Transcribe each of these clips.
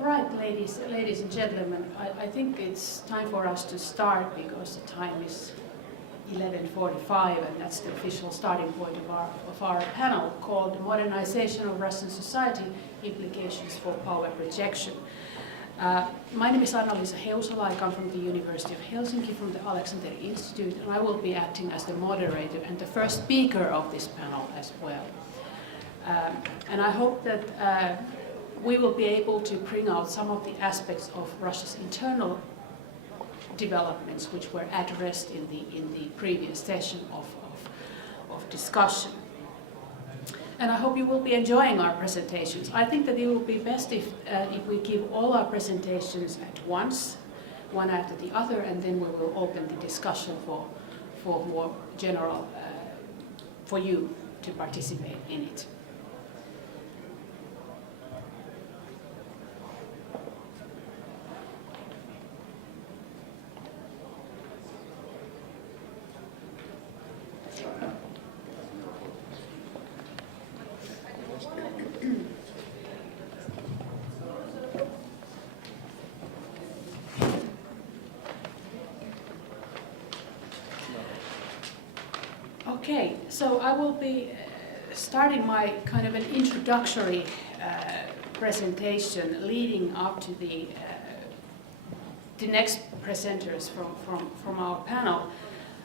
Right, ladies and gentlemen, I think it's time for us to start because the time is 11:45 and that's the official starting point of our panel called Modernization of Russian Society, Implications for Power Projection. My name is Anna-Liisa Heusala. I come from the University of Helsinki from the Alexander Institute, and I will be acting as the moderator and the first speaker of this panel as well. And I hope that we will be able to bring out some of the aspects of Russia's internal developments which were addressed in the previous session of discussion. And I hope you will be enjoying our presentations. I think that it will be best if we give all our presentations at once, one after the other, and then we will open the discussion for more general, for you to participate in it. Okay, so I will be starting my kind of an introductory presentation leading up to the next presenters from our panel.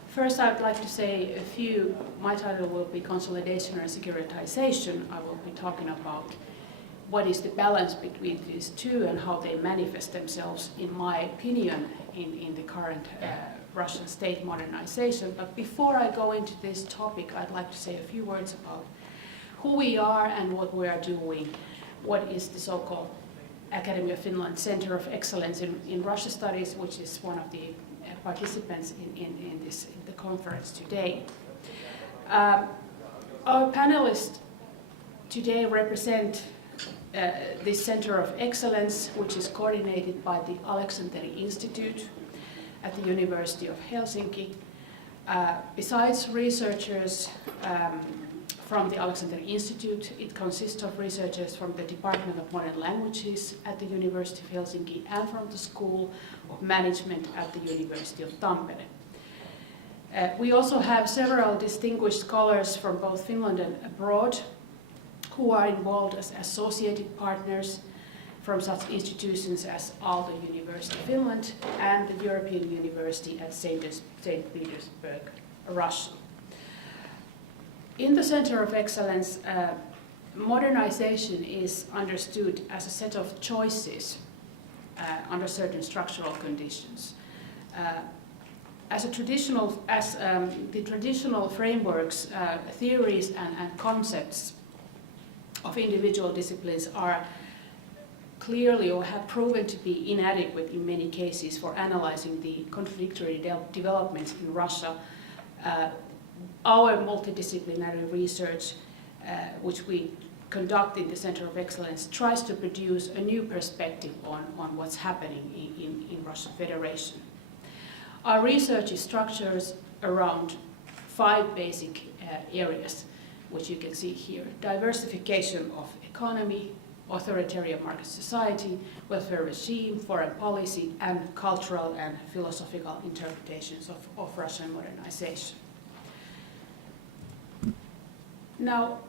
First, I'd like to say a few. My title will be Consolidation and Securitization. I will be talking about what is the balance between these two and how they manifest themselves, in my opinion, in the current Russian state modernization. But before I go into this topic, I'd like to say a few words about who we are and what we are doing. What is the so-called Academy of Finland Center of Excellence in Russia Studies, which is one of the participants in the conference today. Our panelists today represent this Center of Excellence, which is coordinated by the Alexander Institute at the University of Helsinki. Besides researchers from the Alexander Institute, it consists of researchers from the Department of Modern Languages at the University of Helsinki and from the School of Management at the University of Tampere. We also have several distinguished scholars from both Finland and abroad who are involved as associated partners from such institutions as Aalto University Finland and the European University at St. Petersburg, Russia. In the Center of Excellence, modernization is understood as a set of choices under certain structural conditions. The traditional frameworks, theories and concepts of individual disciplines are clearly or have proven to be inadequate in many cases for analyzing the contradictory developments in Russia. Our multidisciplinary research, which we conduct in the Center of Excellence, tries to produce a new perspective on what's happening in Russian Federation. Our research is structured around 5 basic areas, which you can see here: diversification of economy, authoritarian market society, welfare regime, foreign policy, and cultural and philosophical interpretations of Russian modernization. Now,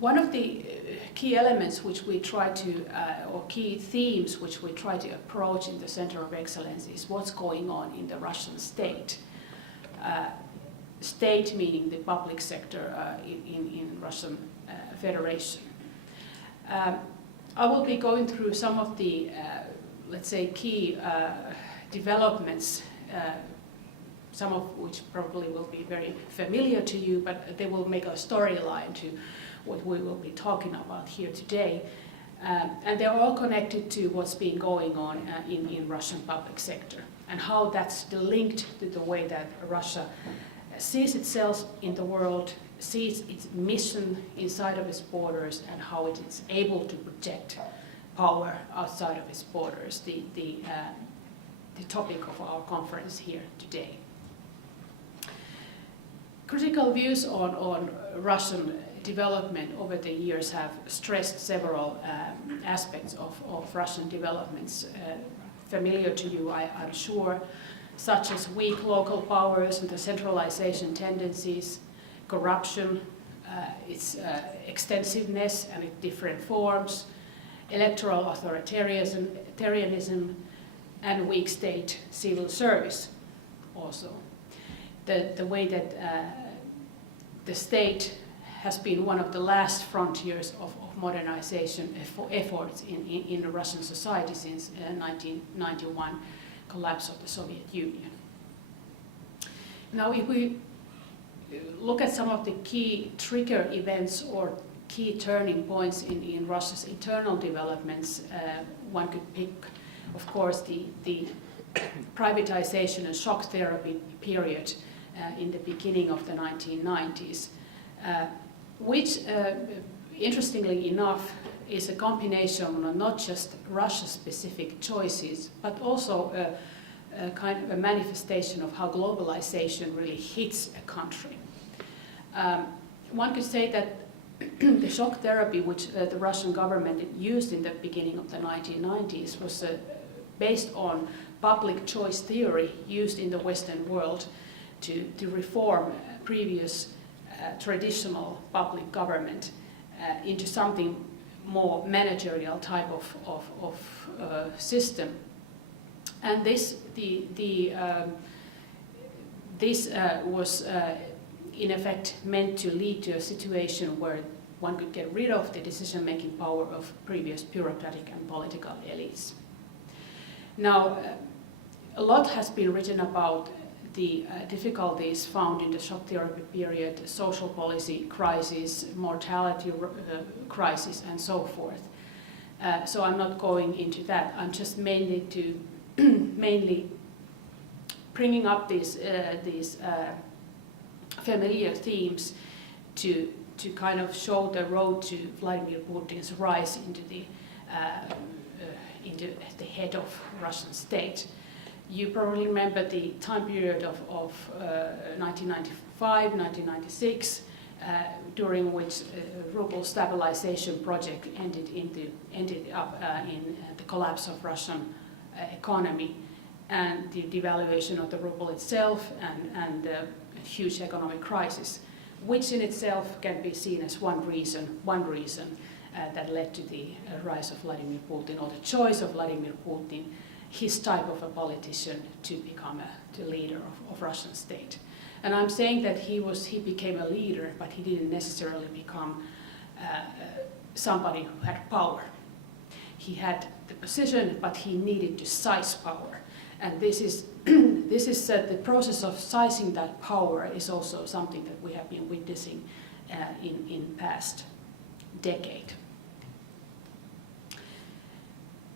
one of the key elements which we try to, or key themes which we try to approach in the Center of Excellence is what's going on in the Russian state. State meaning the public sector in Russian Federation. I will be going through some of the, let's say, key developments, some of which probably will be very familiar to you, but they will make a storyline to what we will be talking about here today. And they're all connected to what's been going on in Russian public sector and how that's linked to the way that Russia sees itself in the world, sees its mission inside of its borders, and how it is able to project power outside of its borders, the topic of our conference here today. Critical views on Russian development over the years have stressed several aspects of Russian developments familiar to you, I'm sure, such as weak local powers and the centralization tendencies, corruption, its extensiveness and its different forms, electoral authoritarianism, and weak state civil service also. The way that the state has been one of the last frontiers of modernization efforts in the Russian society since 1991 collapse of the Soviet Union. Now if we look at some of the key trigger events or key turning points in Russia's internal developments, one could pick, of course, the privatization and shock therapy period in the beginning of the 1990s, which, interestingly enough, is a combination of not just Russia-specific choices, but also a kind of a manifestation of how globalization really hits a country. One could say that the shock therapy which the Russian government used in the beginning of the 1990s was based on public choice theory used in the Western world to reform previous traditional public government into something more managerial type of system. And this was in effect meant to lead to a situation where one could get rid of the decision-making power of previous bureaucratic and political elites. Now, a lot has been written about the difficulties found in the shock therapy period, social policy crisis, mortality crisis, and so forth. So I'm not going into that. I'm just mainly bringing up these familiar themes to kind of show the road to Vladimir Putin's rise into the head of Russian state. You probably remember the time period of 1995, 1996, during which ruble stabilization project ended up in the collapse of Russian economy and the devaluation of the ruble itself and huge economic crisis, which in itself can be seen as one reason that led to the rise of Vladimir Putin, or the choice of Vladimir Putin, his type of a politician, to become the leader of Russian state. And I'm saying that he became a leader, but he didn't necessarily become somebody who had power. He had the position, but he needed to seize power. And this is the process of seizing that power is also something that we have been witnessing in past decade.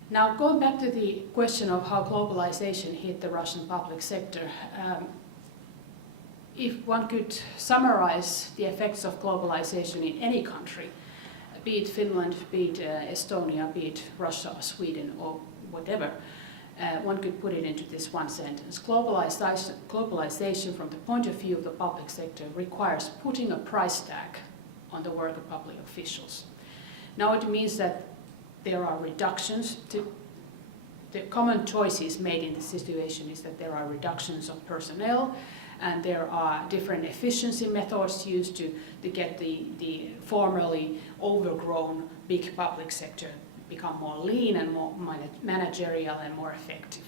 Now, going back to the question of how globalization hit the Russian public sector, if one could summarize the effects of globalization in any country, be it Finland, be it Estonia, be it Russia, Sweden, or whatever, one could put it into this one sentence. Globalization from the point of view of the public sector requires putting a price tag on the work of public officials. Now it means that there are reductions. The common choices made in this situation is that there are reductions of personnel, and there are different efficiency methods used to get the formerly overgrown big public sector become more lean and more managerial and more effective.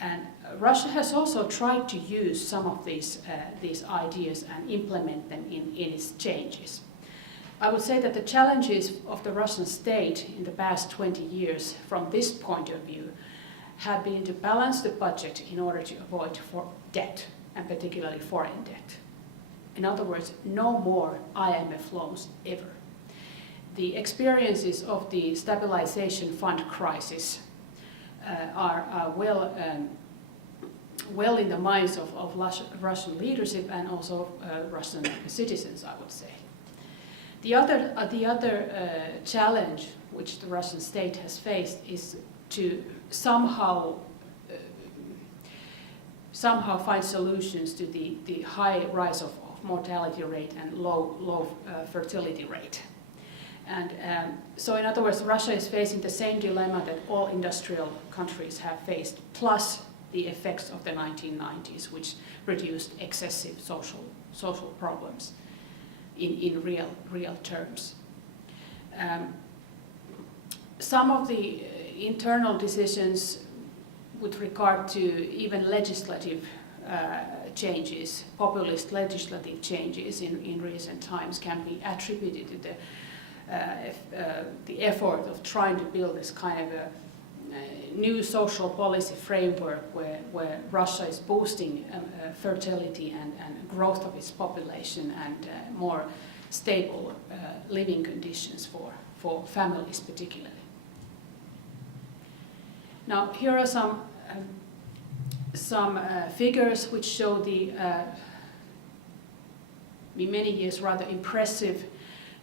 And Russia has also tried to use some of these ideas and implement them in its changes. I would say that the challenges of the Russian state in the past 20 years from this point of view have been to balance the budget in order to avoid debt, and particularly foreign debt. In other words, no more IMF loans ever. The experiences of the stabilization fund crisis are well in the minds of Russian leadership and also Russian citizens, I would say. The other challenge which the Russian state has faced is to somehow find solutions to the high rise of mortality rate and low fertility rate. And so in other words, Russia is facing the same dilemma that all industrial countries have faced, plus the effects of the 1990s, which produced excessive social problems in real terms. Some of the internal decisions with regard to even legislative changes, populist legislative changes in recent times can be attributed to the effort of trying to build this kind of a new social policy framework where Russia is boosting fertility and growth of its population and more stable living conditions for families particularly. Now here are some figures which show the in many years rather impressive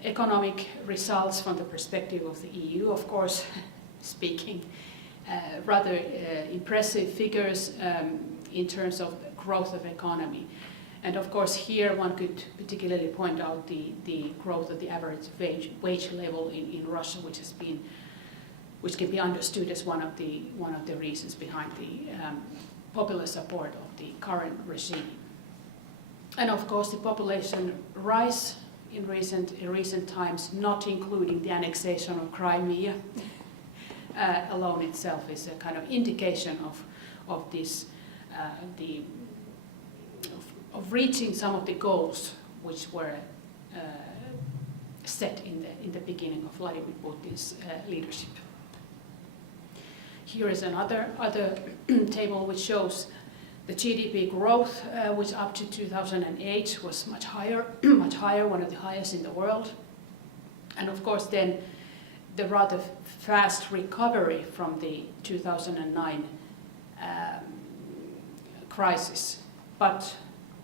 economic results from the perspective of the EU, of course, speaking rather impressive figures in terms of growth of economy. And of course here one could particularly point out the growth of the average wage level in Russia, which can be understood as one of the reasons behind the popular support of the current regime. And of course the population rise in recent times, not including the annexation of Crimea, alone itself is a kind of indication of this of reaching some of the goals which were set in the beginning of Vladimir Putin's leadership. Here is another table which shows the GDP growth, which up to 2008 was much higher, one of the highest in the world. And of course then the rather fast recovery from the 2009 crisis. But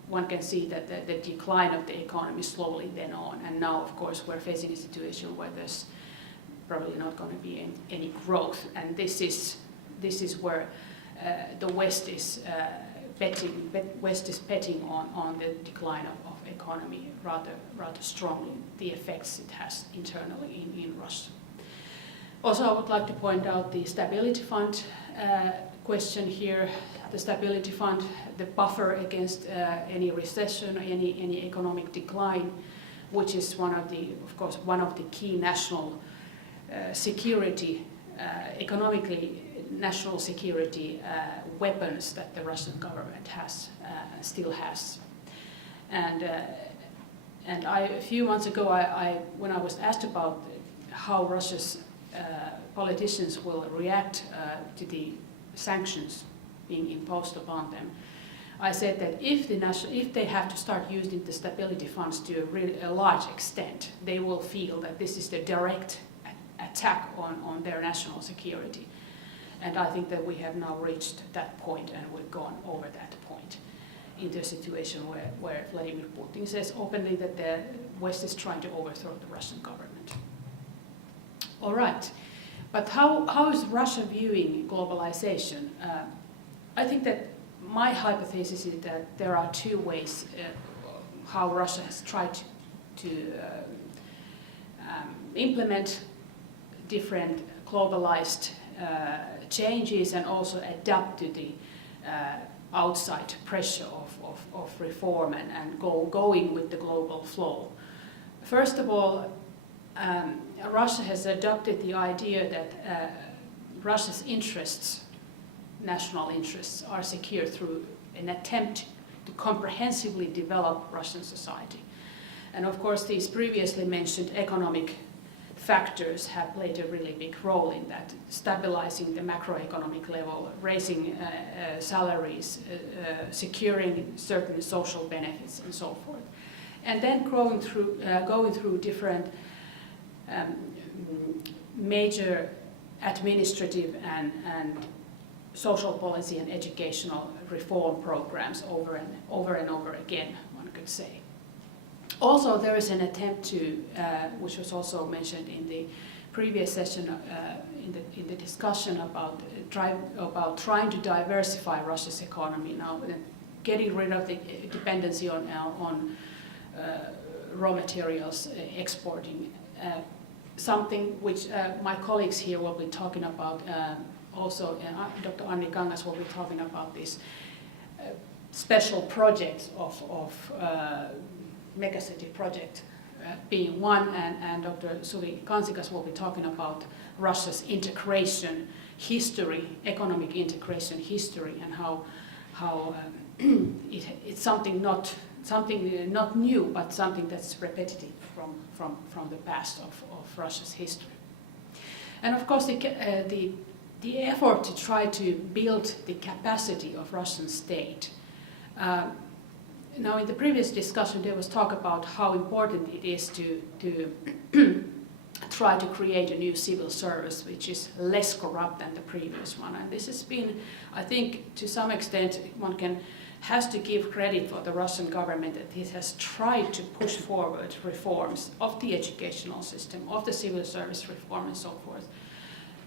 one can see that the decline of the economy slowly then on. And now, of course, we're facing a situation where there's probably not going to be any growth. And this is where the West is betting on the decline of economy rather strongly, the effects it has internally in Russia. Also, I would like to point out the Stability Fund question here. The Stability Fund, the buffer against any recession or any economic decline, which is one of the key national security, economically national security weapons that the Russian government still has. And a few months ago, when I was asked about how Russia's politicians will react to the sanctions being imposed upon them, I said that if they have to start using the stability funds to a large extent, they will feel that this is the direct attack on their national security. And I think that we have now reached that point, and we've gone over that point into a situation where Vladimir Putin says openly that the West is trying to overthrow the Russian government. All right, but how is Russia viewing globalization? I think that my hypothesis is that there are two ways how Russia has tried to implement different globalized changes and also adapt to the outside pressure of reform and going with the global flow. First of all, Russia has adopted the idea that Russia's interests, national interests, are secured through an attempt to comprehensively develop Russian society. And of course, these previously mentioned economic factors have played a really big role in that, stabilizing the macroeconomic level, raising salaries, securing certain social benefits and so forth. And then going through different major administrative and social policy and educational reform programs over and over again, one could say. Also, there is an attempt to, which was also mentioned in the previous session, in the discussion about trying to diversify Russia's economy now, getting rid of the dependency on raw materials exporting. Something which my colleagues here will be talking about, also Dr. Anni Kangas will be talking about this special projects of megacity project being one, and Dr. Suvi Kansikas will be talking about Russia's integration history, economic integration history, and how it's something not new, but something that's repetitive from the past of Russia's history. And of course, the effort to try to build the capacity of Russian state. Now, in the previous discussion, there was talk about how important it is to try to create a new civil service which is less corrupt than the previous one. And this has been, I think, to some extent, has to give credit for the Russian government that it has tried to push forward reforms of the educational system, of the civil service reform and so forth,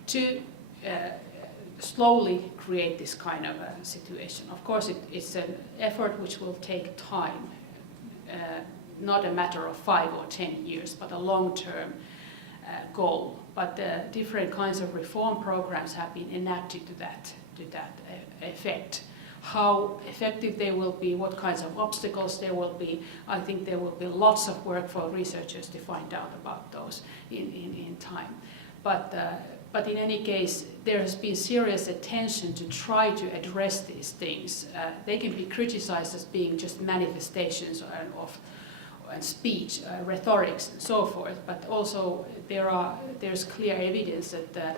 to slowly create this kind of a situation. Of course, it's an effort which will take time, not a matter of 5 or 10 years, but a long-term goal. But different kinds of reform programs have been enacted to that effect. How effective they will be, what kinds of obstacles there will be, I think there will be lots of work for researchers to find out about those in time. But in any case, there has been serious attention to try to address these things. They can be criticized as being just manifestations of speech, rhetorics, and so forth. But also there's clear evidence that the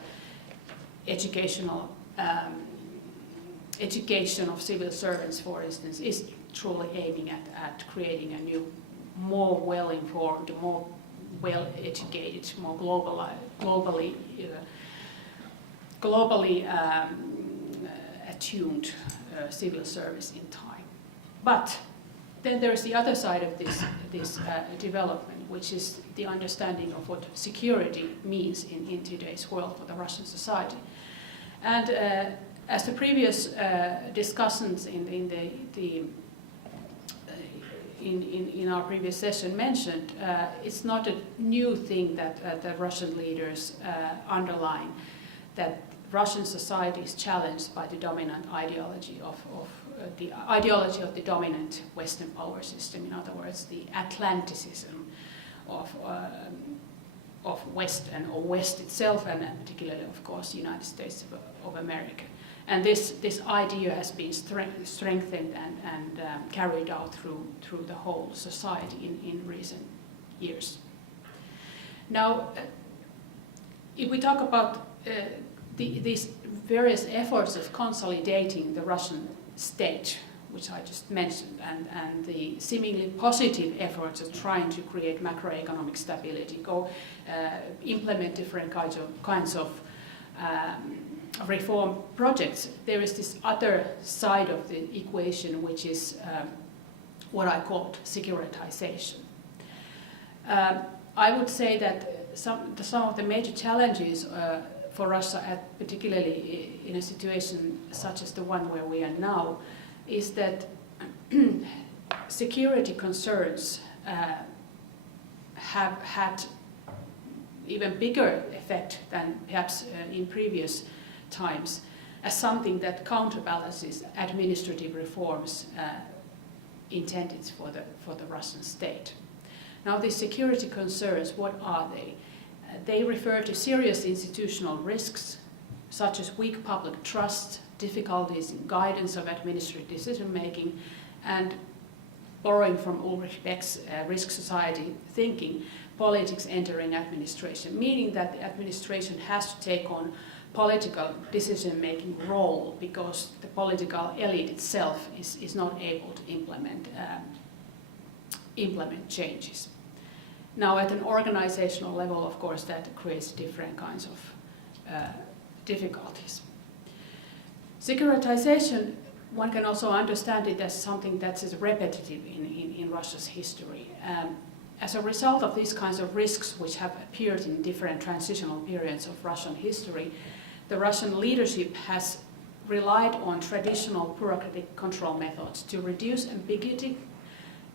education of civil servants, for instance, is truly aiming at creating a new, more well-informed, more well-educated, more globally attuned civil service in time. But then there's the other side of this development, which is the understanding of what security means in today's world for the Russian society. And as the previous discussions in our previous session mentioned, it's not a new thing that the Russian leaders underline, that Russian society is challenged by the dominant ideology of the dominant Western power system. In other words, the Atlanticism of West or West itself, and particularly, of course, the United States of America. And this idea has been strengthened and carried out through the whole society in recent years. Now, if we talk about these various efforts of consolidating the Russian state, which I just mentioned, and the seemingly positive efforts of trying to create macroeconomic stability, implement different kinds of reform projects, there is this other side of the equation, which is what I called securitization. I would say that some of the major challenges for Russia, particularly in a situation such as the one where we are now, is that security concerns have had even bigger effect than perhaps in previous times, as something that counterbalances administrative reforms intended for the Russian state. Now, these security concerns, what are they? They refer to serious institutional risks, such as weak public trust, difficulties in guidance of administrative decision-making, and, borrowing from Ulrich Beck's risk society thinking, politics entering administration, meaning that the administration has to take on political decision-making role because the political elite itself is not able to implement changes. Now, at an organizational level, of course, that creates different kinds of difficulties. Securitization, one can also understand it as something that is repetitive in Russia's history. As a result of these kinds of risks, which have appeared in different transitional periods of Russian history, the Russian leadership has relied on traditional bureaucratic control methods to reduce ambiguity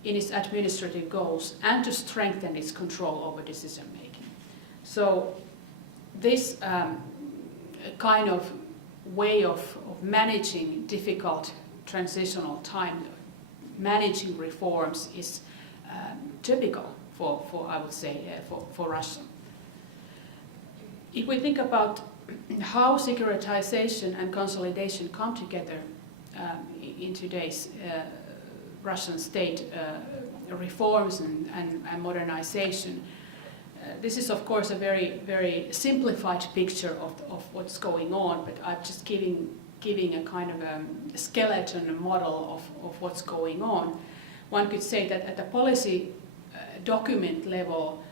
in its administrative goals and to strengthen its control over decision making. So this kind of way of managing difficult transitional time, managing reforms, is typical for I would say, for Russia. If we think about how securitization and consolidation come together in today's Russian state reforms and modernization, this is of course a very, very simplified picture of what's going on, but I'm just giving a kind of a skeleton, a model of what's going on. One could say that at the policy document level,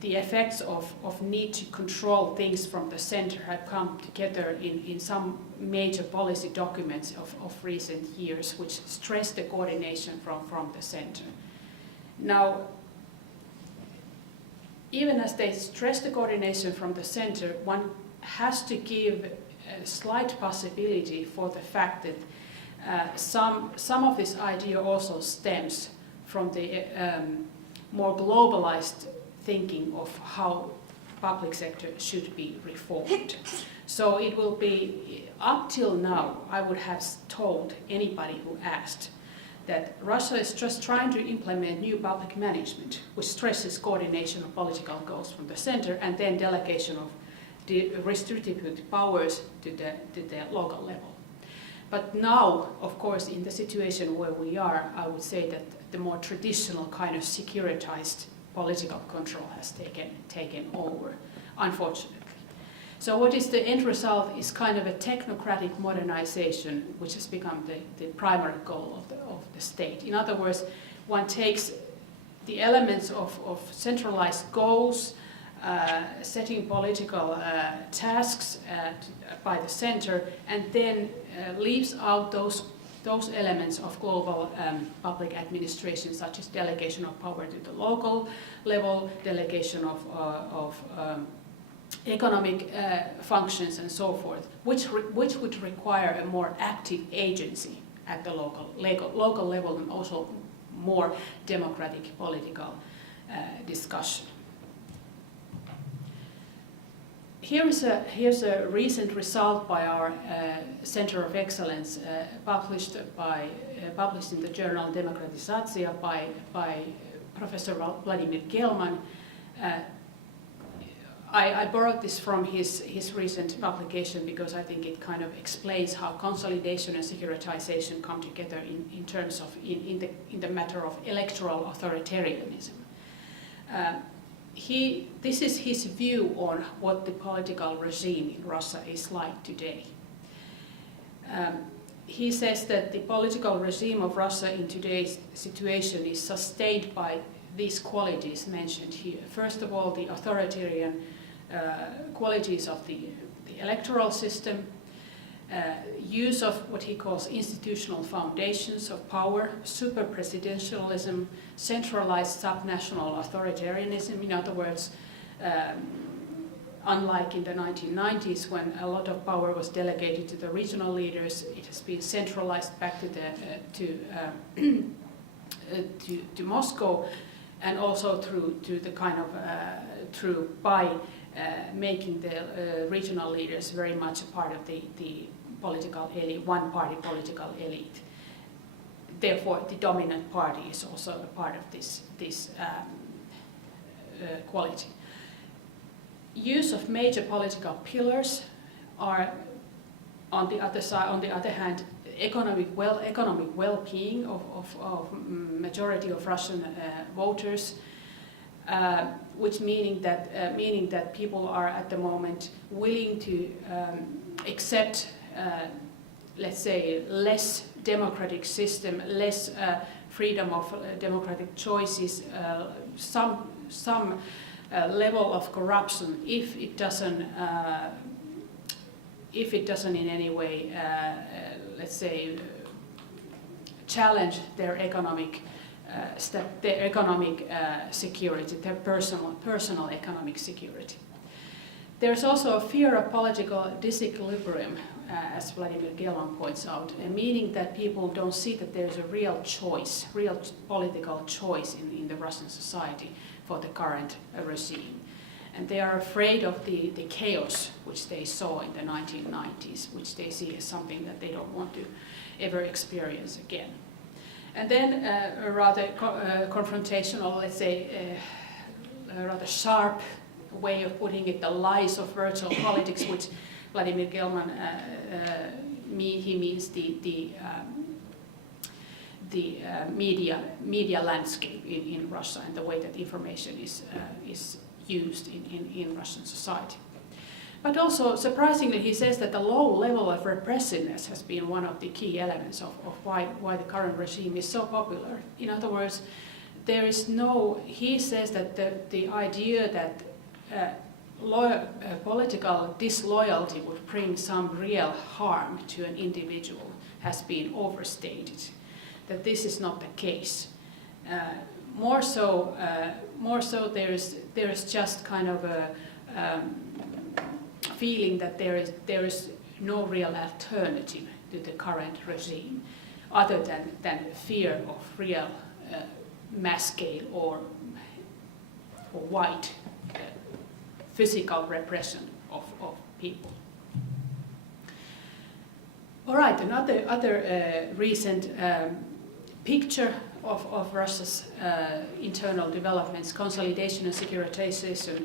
the effects of need to control things from the center have come together in some major policy documents of recent years, which stress the coordination from the center. Now, even as they stress the coordination from the center, one has to give a slight possibility for the fact that some of this idea also stems from the more globalized thinking of how public sector should be reformed. So it will be, up till now, I would have told anybody who asked that Russia is just trying to implement new public management, which stresses coordination of political goals from the center and then delegation of redistributed powers to the local level. But now, of course, in the situation where we are, I would say that the more traditional kind of securitized political control has taken over, unfortunately. So what is the end result is kind of a technocratic modernization, which has become the primary goal of the state. In other words, one takes the elements of centralized goals, setting political tasks by the center, and then leaves out those elements of global public administration, such as delegation of power to the local level, delegation of economic functions and so forth, which would require a more active agency at the local level and also more democratic political discussion. Here's a recent result by our Center of Excellence, published in the journal Demokratizatsiya by Professor Vladimir Gelman. I borrowed this from his recent publication because I think it kind of explains how consolidation and securitization come together in terms of in the matter of electoral authoritarianism. This is his view on what the political regime in Russia is like today. He says that the political regime of Russia in today's situation is sustained by these qualities mentioned here. First of all, the authoritarian qualities of the electoral system, use of what he calls institutional foundations of power, super-presidentialism, centralized subnational authoritarianism. In other words, unlike in the 1990s when a lot of power was delegated to the regional leaders, it has been centralized back to Moscow, and also by making the regional leaders very much a part of the political elite, one-party political elite. Therefore, the dominant party is also a part of this quality. Use of major political pillars are, on the other hand, economic well-being of majority of Russian voters. Which meaning that people are at the moment willing to accept, let's say, less democratic system, less freedom of democratic choices, some level of corruption if it doesn't in any way, let's say, challenge their economic security, their personal economic security. There's also a fear of political disequilibrium, as Vladimir Gelman points out, meaning that people don't see that there's a real choice, real political choice in the Russian society for the current regime. And they are afraid of the chaos which they saw in the 1990s, which they see as something that they don't want to ever experience again. And then a rather confrontational, let's say, a rather sharp way of putting it, the lies of virtual politics, which Vladimir Gelman, he means the media landscape in Russia and the way that information is used in Russian society. But also, surprisingly, he says that the low level of repressiveness has been one of the key elements of why the current regime is so popular. In other words, there is he says that the idea that political disloyalty would bring some real harm to an individual has been overstated, that this is not the case. More so there is just kind of a feeling that there is no real alternative to the current regime other than fear of real mass scale or wide physical repression of people. All right, another recent picture of Russia's internal developments, consolidation and securitization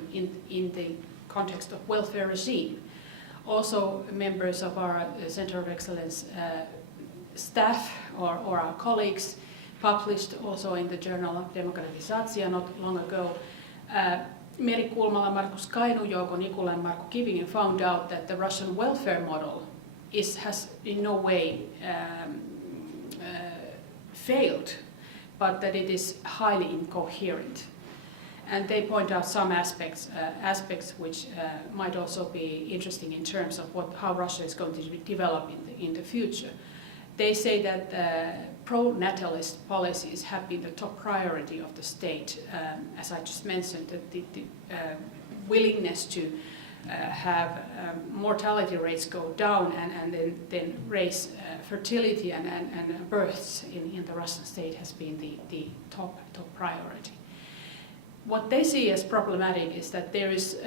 in the context of welfare regime. Also, members of our Center of Excellence staff or our colleagues published also in the journal Demokratisaatio not long ago. Meri Kulmala, Markus Kainujoukko, Nikula and Markku Kivinen found out that the Russian welfare model has in no way failed, but that it is highly incoherent. And they point out some aspects which might also be interesting in terms of how Russia is going to develop in the future. They say that pro-natalist policies have been the top priority of the state. As I just mentioned, the willingness to have mortality rates go down and then raise fertility and births in the Russian state has been the top priority. What they see as problematic is that there is,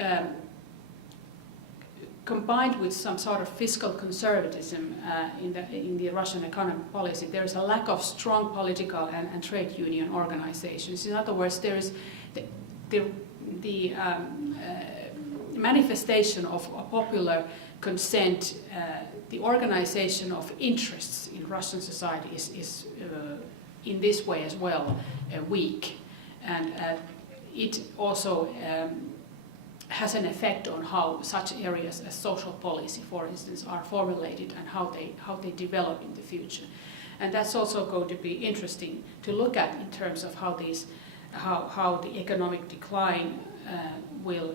combined with some sort of fiscal conservatism in the Russian economic policy, there is a lack of strong political and trade union organizations. In other words, there is the manifestation of a popular consent, the organization of interests in Russian society is in this way as well weak, and it also has an effect on how such areas as social policy, for instance, are formulated and how they develop in the future. And that's also going to be interesting to look at in terms of how the economic decline will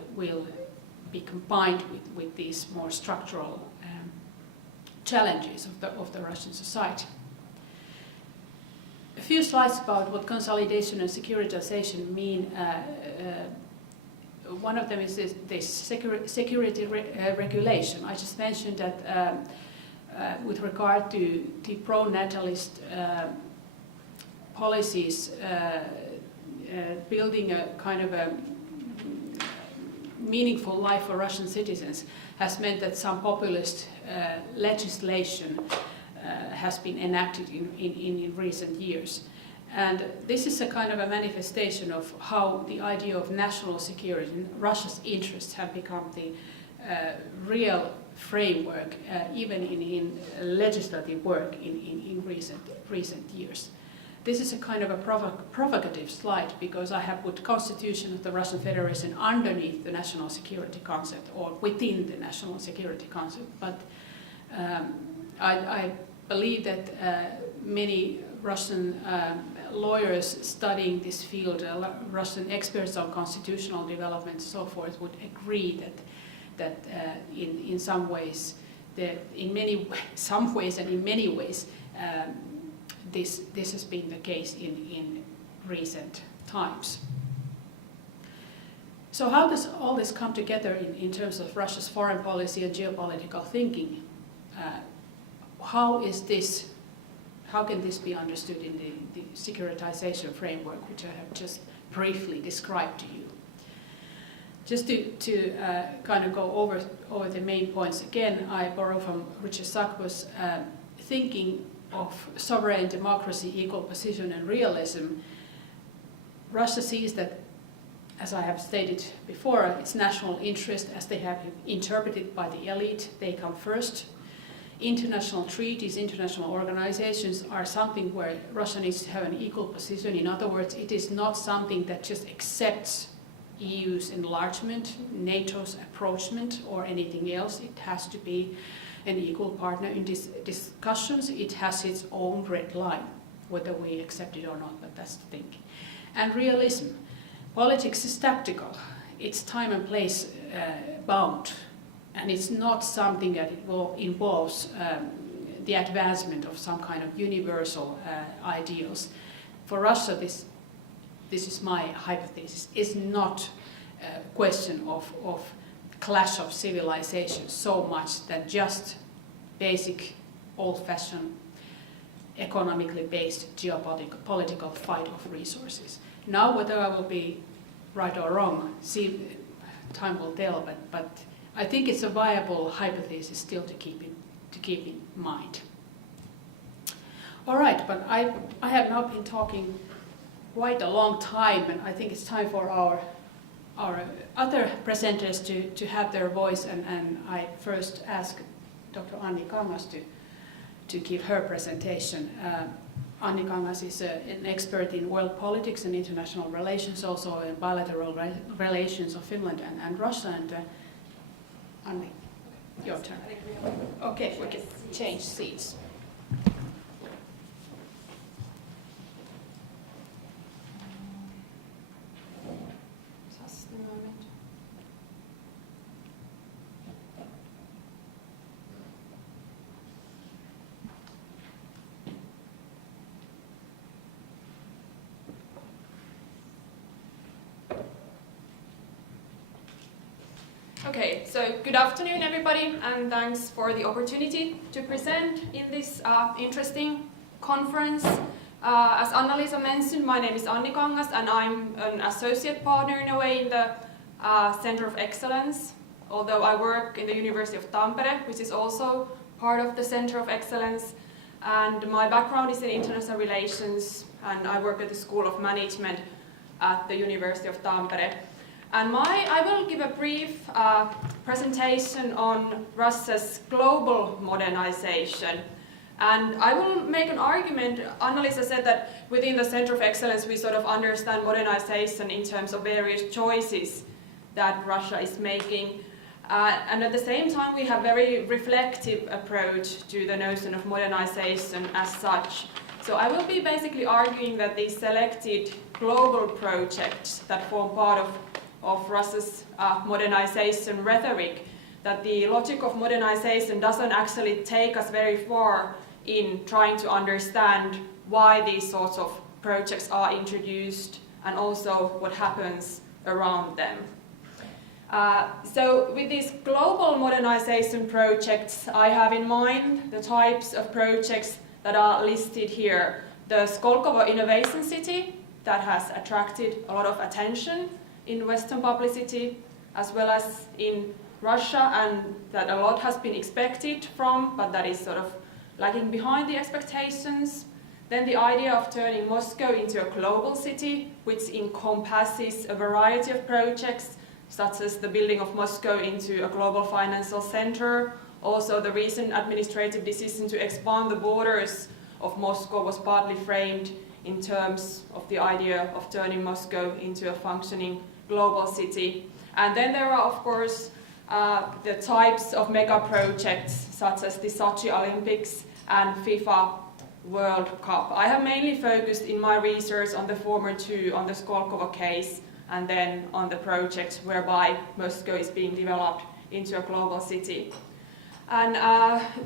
be combined with these more structural challenges of the Russian society. A few slides about what consolidation and securitization mean. One of them is this security regulation. I just mentioned that with regard to the pro-natalist policies, building a kind of a meaningful life for Russian citizens has meant that some populist legislation has been enacted in recent years. And this is a kind of a manifestation of how the idea of national security and Russia's interests have become the real framework, even in legislative work in recent years. This is a kind of a provocative slide because I have put Constitution of the Russian Federation underneath the national security concept or within the national security concept. But I believe that many Russian lawyers studying this field, Russian experts on constitutional development and so forth, would agree that in some ways, some ways and in many ways, this has been the case in recent times. So how does all this come together in terms of Russia's foreign policy and geopolitical thinking? How can this be understood in the securitization framework, which I have just briefly described to you? Just to kind of go over the main points again, I borrow from Richard Sacco's thinking of sovereign democracy, equal position and realism. Russia sees that, as I have stated before, its national interest, as they have interpreted by the elite, they come first. International treaties, international organizations are something where Russia needs to have an equal position. In other words, it is not something that just accepts EU's enlargement, NATO's approachment, or anything else. It has to be an equal partner in these discussions. It has its own red line, whether we accept it or not, but that's the thing. And realism. Politics is tactical. It's time and place bound. And it's not something that involves the advancement of some kind of universal ideals. For Russia, this is my hypothesis, is not a question of clash of civilizations so much than just basic, old-fashioned, economically based geopolitical fight of resources. Now, whether I will be right or wrong, time will tell, but I think it's a viable hypothesis still to keep in mind. All right, but I have now been talking quite a long time, and I think it's time for our other presenters to have their voice, and I first ask Dr. Anni Kangas to give her presentation. Anni Kangas is an expert in world politics and international relations, also in bilateral relations of Finland and Russia. And Anni, your turn. Okay, we can change seats. Just a moment. Okay, so good afternoon everybody, and thanks for the opportunity to present in this interesting conference. As Anna-Liisa mentioned, my name is Anni Kangas and I'm an associate partner in a way in the Center of Excellence, although I work in the University of Tampere, which is also part of the Center of Excellence, and my background is in international relations and I work at the School of Management at the University of Tampere. And I will give a brief presentation on Russia's global modernization. And I will make an argument. Anna-Liisa said that within the Center of Excellence we sort of understand modernization in terms of various choices that Russia is making. And at the same time we have a very reflective approach to the notion of modernization as such. So I will be basically arguing that these selected global projects that form part of Russia's modernization rhetoric, that the logic of modernization doesn't actually take us very far in trying to understand why these sorts of projects are introduced and also what happens around them. So with these global modernization projects, I have in mind the types of projects that are listed here. The Skolkovo Innovation City, that has attracted a lot of attention in Western publicity, as well as in Russia, and that a lot has been expected from, but that is sort of lagging behind the expectations. Then the idea of turning Moscow into a global city, which encompasses a variety of projects, such as the building of Moscow into a global financial center. Also, the recent administrative decision to expand the borders of Moscow was partly framed in terms of the idea of turning Moscow into a functioning global city. And then there are, of course, the types of mega projects such as the Sochi Olympics and FIFA World Cup. I have mainly focused in my research on the former two, on the Skolkovo case, and then on the projects whereby Moscow is being developed into a global city. And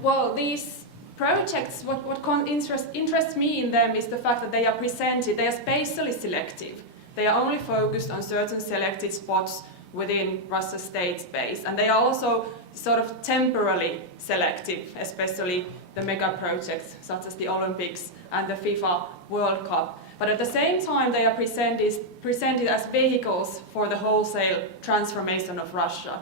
well, these projects, what interests me in them is the fact that they are presented, they are spatially selective. They are only focused on certain selected spots within Russia's state space. And they are also sort of temporarily selective, especially the mega projects such as the Olympics and the FIFA World Cup. But at the same time, they are presented as vehicles for the wholesale transformation of Russia.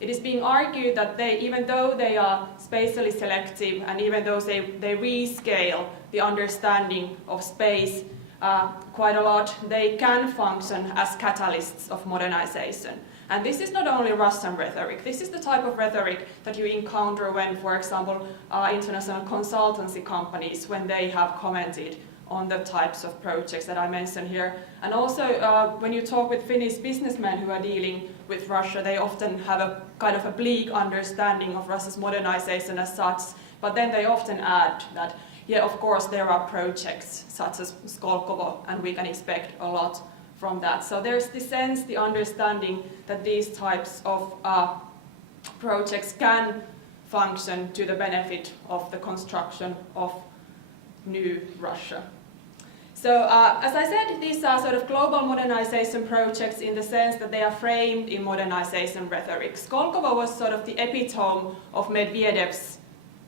It is being argued that even though they are spatially selective and even though they rescale the understanding of space quite a lot, they can function as catalysts of modernization. And this is not only Russian rhetoric, this is the type of rhetoric that you encounter when, for example, international consultancy companies, when they have commented on the types of projects that I mentioned here. And also, when you talk with Finnish businessmen who are dealing with Russia, they often have a kind of a bleak understanding of Russia's modernization as such, but then they often add that, yeah, of course, there are projects such as Skolkovo, and we can expect a lot from that. So there's the sense, the understanding that these types of projects can function to the benefit of the construction of new Russia. So as I said, these are sort of global modernization projects in the sense that they are framed in modernization rhetoric. Skolkovo was sort of the epitome of Medvedev's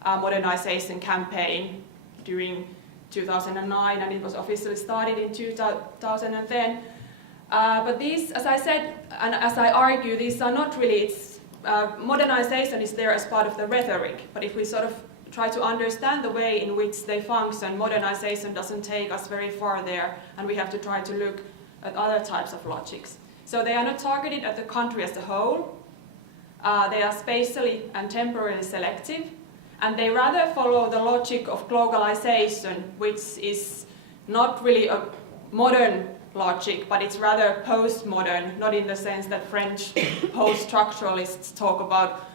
modernization campaign during 2009, and it was officially started in 2010. But these, as I said, and as I argue, these are not really, modernization is there as part of the rhetoric, but if we sort of try to understand the way in which they function, modernization doesn't take us very far there, and we have to try to look at other types of logics. So they are not targeted at the country as a whole, they are spatially and temporally selective, and they rather follow the logic of globalization, which is not really a modern logic, but it's rather postmodern, not in the sense that French post-structuralists talk about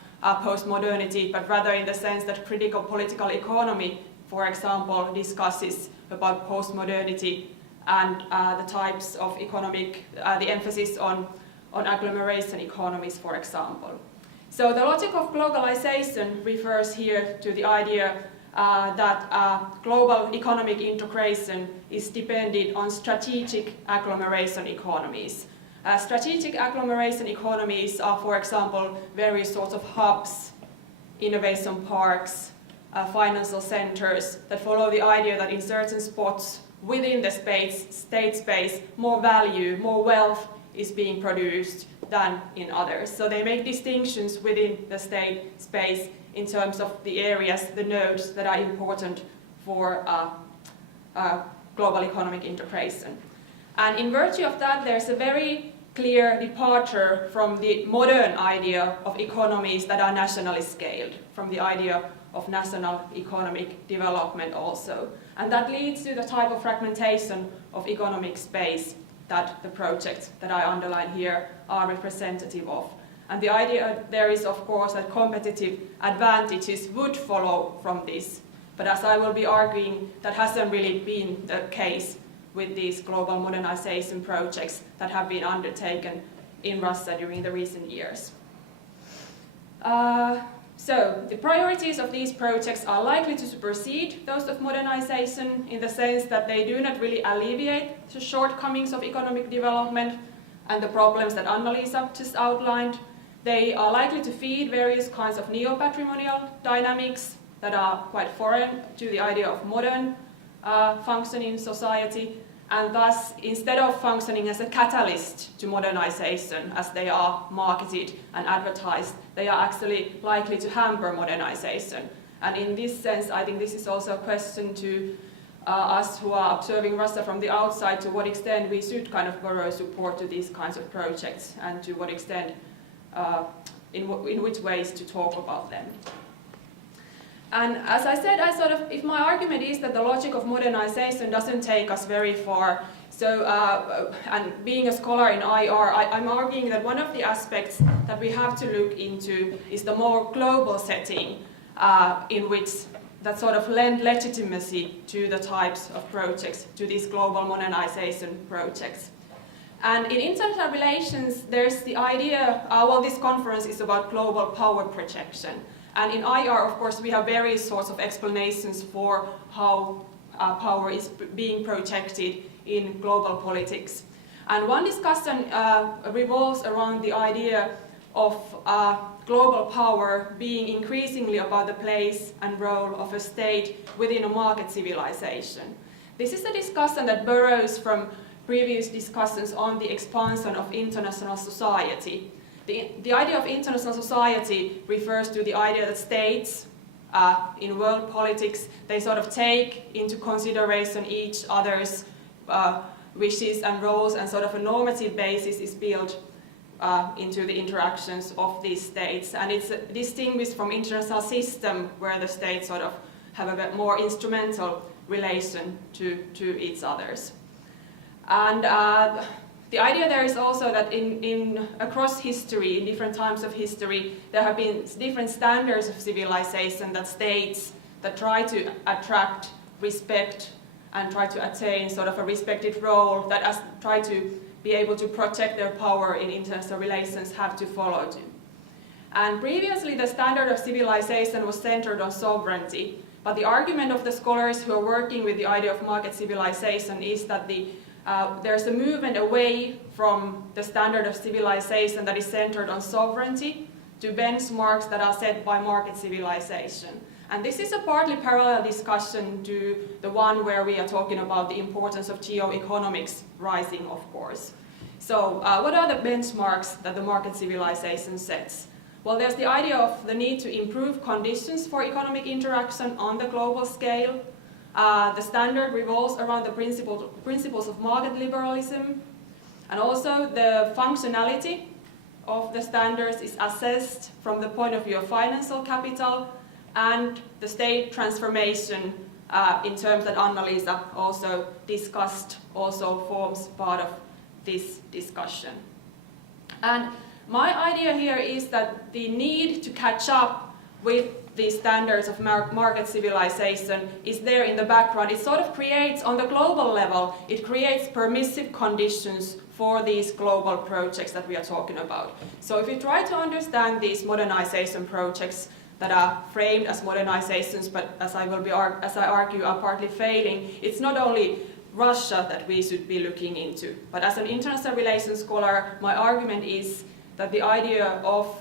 postmodernity, but rather in the sense that critical political economy, for example, discusses about postmodernity and the types of economic, the emphasis on agglomeration economies, for example. So the logic of globalization refers here to the idea that global economic integration is dependent on strategic agglomeration economies. Strategic agglomeration economies are, for example, various sorts of hubs, innovation parks, financial centers that follow the idea that in certain spots within the state space, more value, more wealth is being produced than in others. So they make distinctions within the state space in terms of the areas, the nodes that are important for global economic integration. And in virtue of that, there's a very clear departure from the modern idea of economies that are nationally scaled, from the idea of national economic development also. And that leads to the type of fragmentation of economic space that the projects that I underline here are representative of. And the idea there is, of course, that competitive advantages would follow from this. But as I will be arguing, that hasn't really been the case with these global modernization projects that have been undertaken in Russia during the recent years. So the priorities of these projects are likely to supersede those of modernization in the sense that they do not really alleviate the shortcomings of economic development and the problems that Anna-Liisa just outlined. They are likely to feed various kinds of neo-patrimonial dynamics that are quite foreign to the idea of modern functioning society, and thus, instead of functioning as a catalyst to modernization as they are marketed and advertised, they are actually likely to hamper modernization. And in this sense, I think this is also a question to us who are observing Russia from the outside, to what extent we should kind of borrow support to these kinds of projects, and to what extent, in which ways to talk about them. And as I said, if my argument is that the logic of modernization doesn't take us very far, so, and being a scholar in IR, I'm arguing that one of the aspects that we have to look into is the more global setting in which that sort of lend legitimacy to the types of projects, to these global modernization projects. And in international relations, there's the idea, well, this conference is about global power projection. And in IR, of course, we have various sorts of explanations for how power is being projected in global politics. And one discussion revolves around the idea of global power being increasingly about the place and role of a state within a market civilization. This is a discussion that borrows from previous discussions on the expansion of international society. The idea of international society refers to the idea that states in world politics, they sort of take into consideration each other's wishes and roles, and sort of a normative basis is built into the interactions of these states. And it's distinguished from international system where the states sort of have a bit more instrumental relation to each others. And the idea there is also that across history, in different times of history, there have been different standards of civilization that states that try to attract respect and try to attain sort of a respected role, that try to be able to protect their power in international relations have to follow to. And previously the standard of civilization was centered on sovereignty, but the argument of the scholars who are working with the idea of market civilization is that there's a movement away from the standard of civilization that is centered on sovereignty to benchmarks that are set by market civilization. And this is a partly parallel discussion to the one where we are talking about the importance of geoeconomics rising, of course. So what are the benchmarks that the market civilization sets? Well, there's the idea of the need to improve conditions for economic interaction on the global scale. The standard revolves around the principles of market liberalism, and also the functionality of the standards is assessed from the point of view of financial capital, and the state transformation in terms that Anna-Liisa also discussed also forms part of this discussion. And my idea here is that the need to catch up with these standards of market civilization is there in the background. It sort of creates, on the global level, it creates permissive conditions for these global projects that we are talking about. So if you try to understand these modernization projects that are framed as modernizations, but as I argue are partly failing, it's not only Russia that we should be looking into. But as an international relations scholar, my argument is that the idea of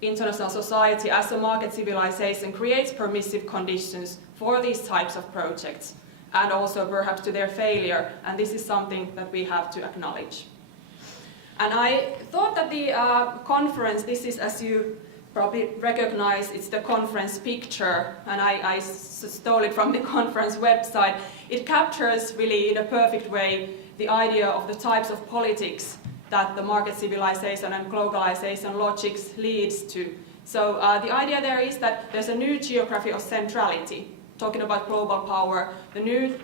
international society as a market civilization creates permissive conditions for these types of projects, and also perhaps to their failure, and this is something that we have to acknowledge. And I thought that the conference, this is, as you probably recognize, it's the conference picture, and I stole it from the conference website. It captures really in a perfect way the idea of the types of politics that the market civilization and globalization logics leads to. So the idea there is that there's a new geography of centrality, talking about global power. The new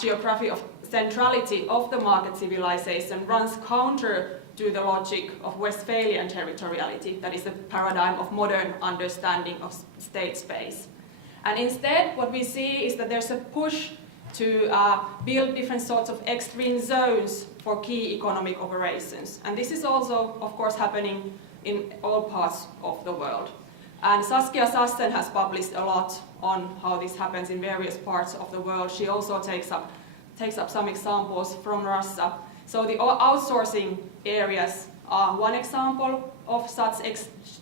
geography of centrality of the market civilization runs counter to the logic of Westphalian territoriality, that is the paradigm of modern understanding of state space. And instead, what we see is that there's a push to build different sorts of extreme zones for key economic operations. And this is also, of course, happening in all parts of the world. And Saskia Sassen has published a lot on how this happens in various parts of the world. She also takes up some examples from Russia. So the outsourcing areas are one example of such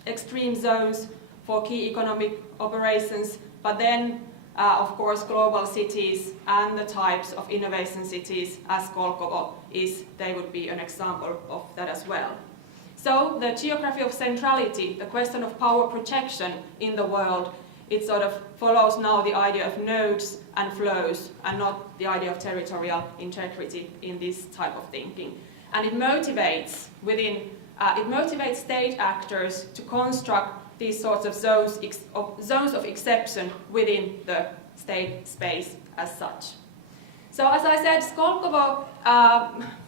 extreme zones for key economic operations, but then of course, global cities and the types of innovation cities, as Skolkovo is, they would be an example of that as well. So the geography of centrality, the question of power projection in the world, it sort of follows now the idea of nodes and flows, and not the idea of territorial integrity in this type of thinking. And it motivates state actors to construct these sorts of zones of exception within the state space as such. So as I said, Skolkovo,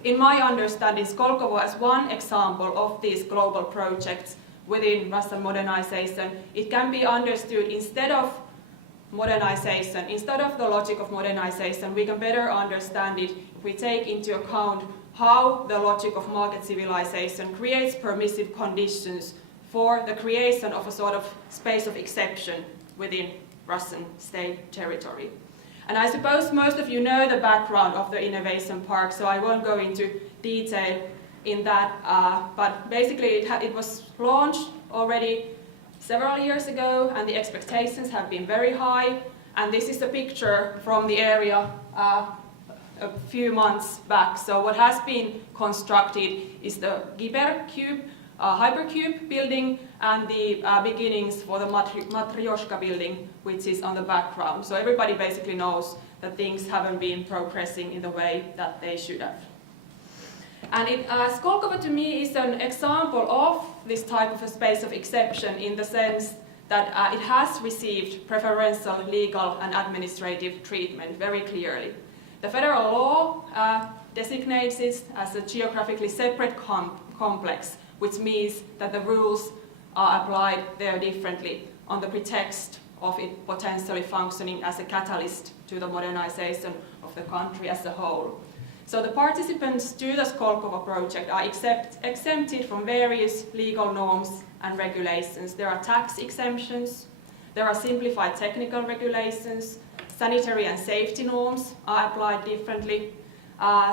in my understanding, Skolkovo as one example of these global projects within Russian modernization, it can be understood instead of modernization, instead of the logic of modernization, we can better understand it if we take into account how the logic of market civilization creates permissive conditions for the creation of a sort of space of exception within Russian state territory. And I suppose most of you know the background of the Innovation Park, so I won't go into detail in that, but basically it was launched already several years ago, and the expectations have been very high. And this is a picture from the area a few months back. So what has been constructed is the Baer cube, hypercube building, and the beginnings for the Matryoshka building, which is on the background. So everybody basically knows that things haven't been progressing in the way that they should have. And Skolkovo to me is an example of this type of a space of exception, in the sense that it has received preferential legal and administrative treatment very clearly. The federal law designates it as a geographically separate complex, which means that the rules are applied there differently on the pretext of it potentially functioning as a catalyst to the modernization of the country as a whole. So the participants to the Skolkovo project are exempted from various legal norms and regulations. There are tax exemptions, there are simplified technical regulations, sanitary and safety norms are applied differently,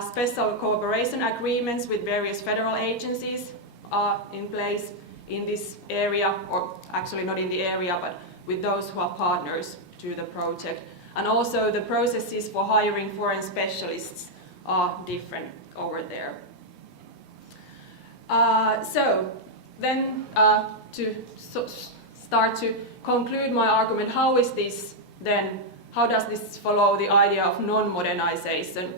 special cooperation agreements with various federal agencies are in place in this area, or actually not in the area, but with those who are partners to the project. And also the processes for hiring foreign specialists are different over there. So then to start to conclude my argument, how does this follow the idea of non-modernization?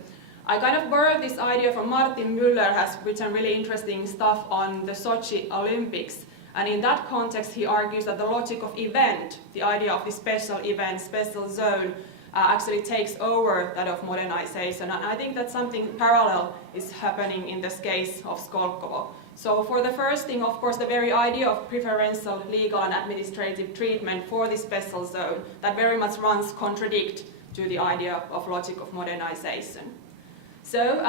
I kind of borrowed this idea from Martin Müller, has written really interesting stuff on the Sochi Olympics. And in that context, he argues that the logic of event, the idea of the special event, special zone, actually takes over that of modernization. And I think that something parallel is happening in this case of Skolkovo. So for the first thing, of course, the very idea of preferential legal and administrative treatment for the special zone, that very much runs contradict to the idea of logic of modernization. So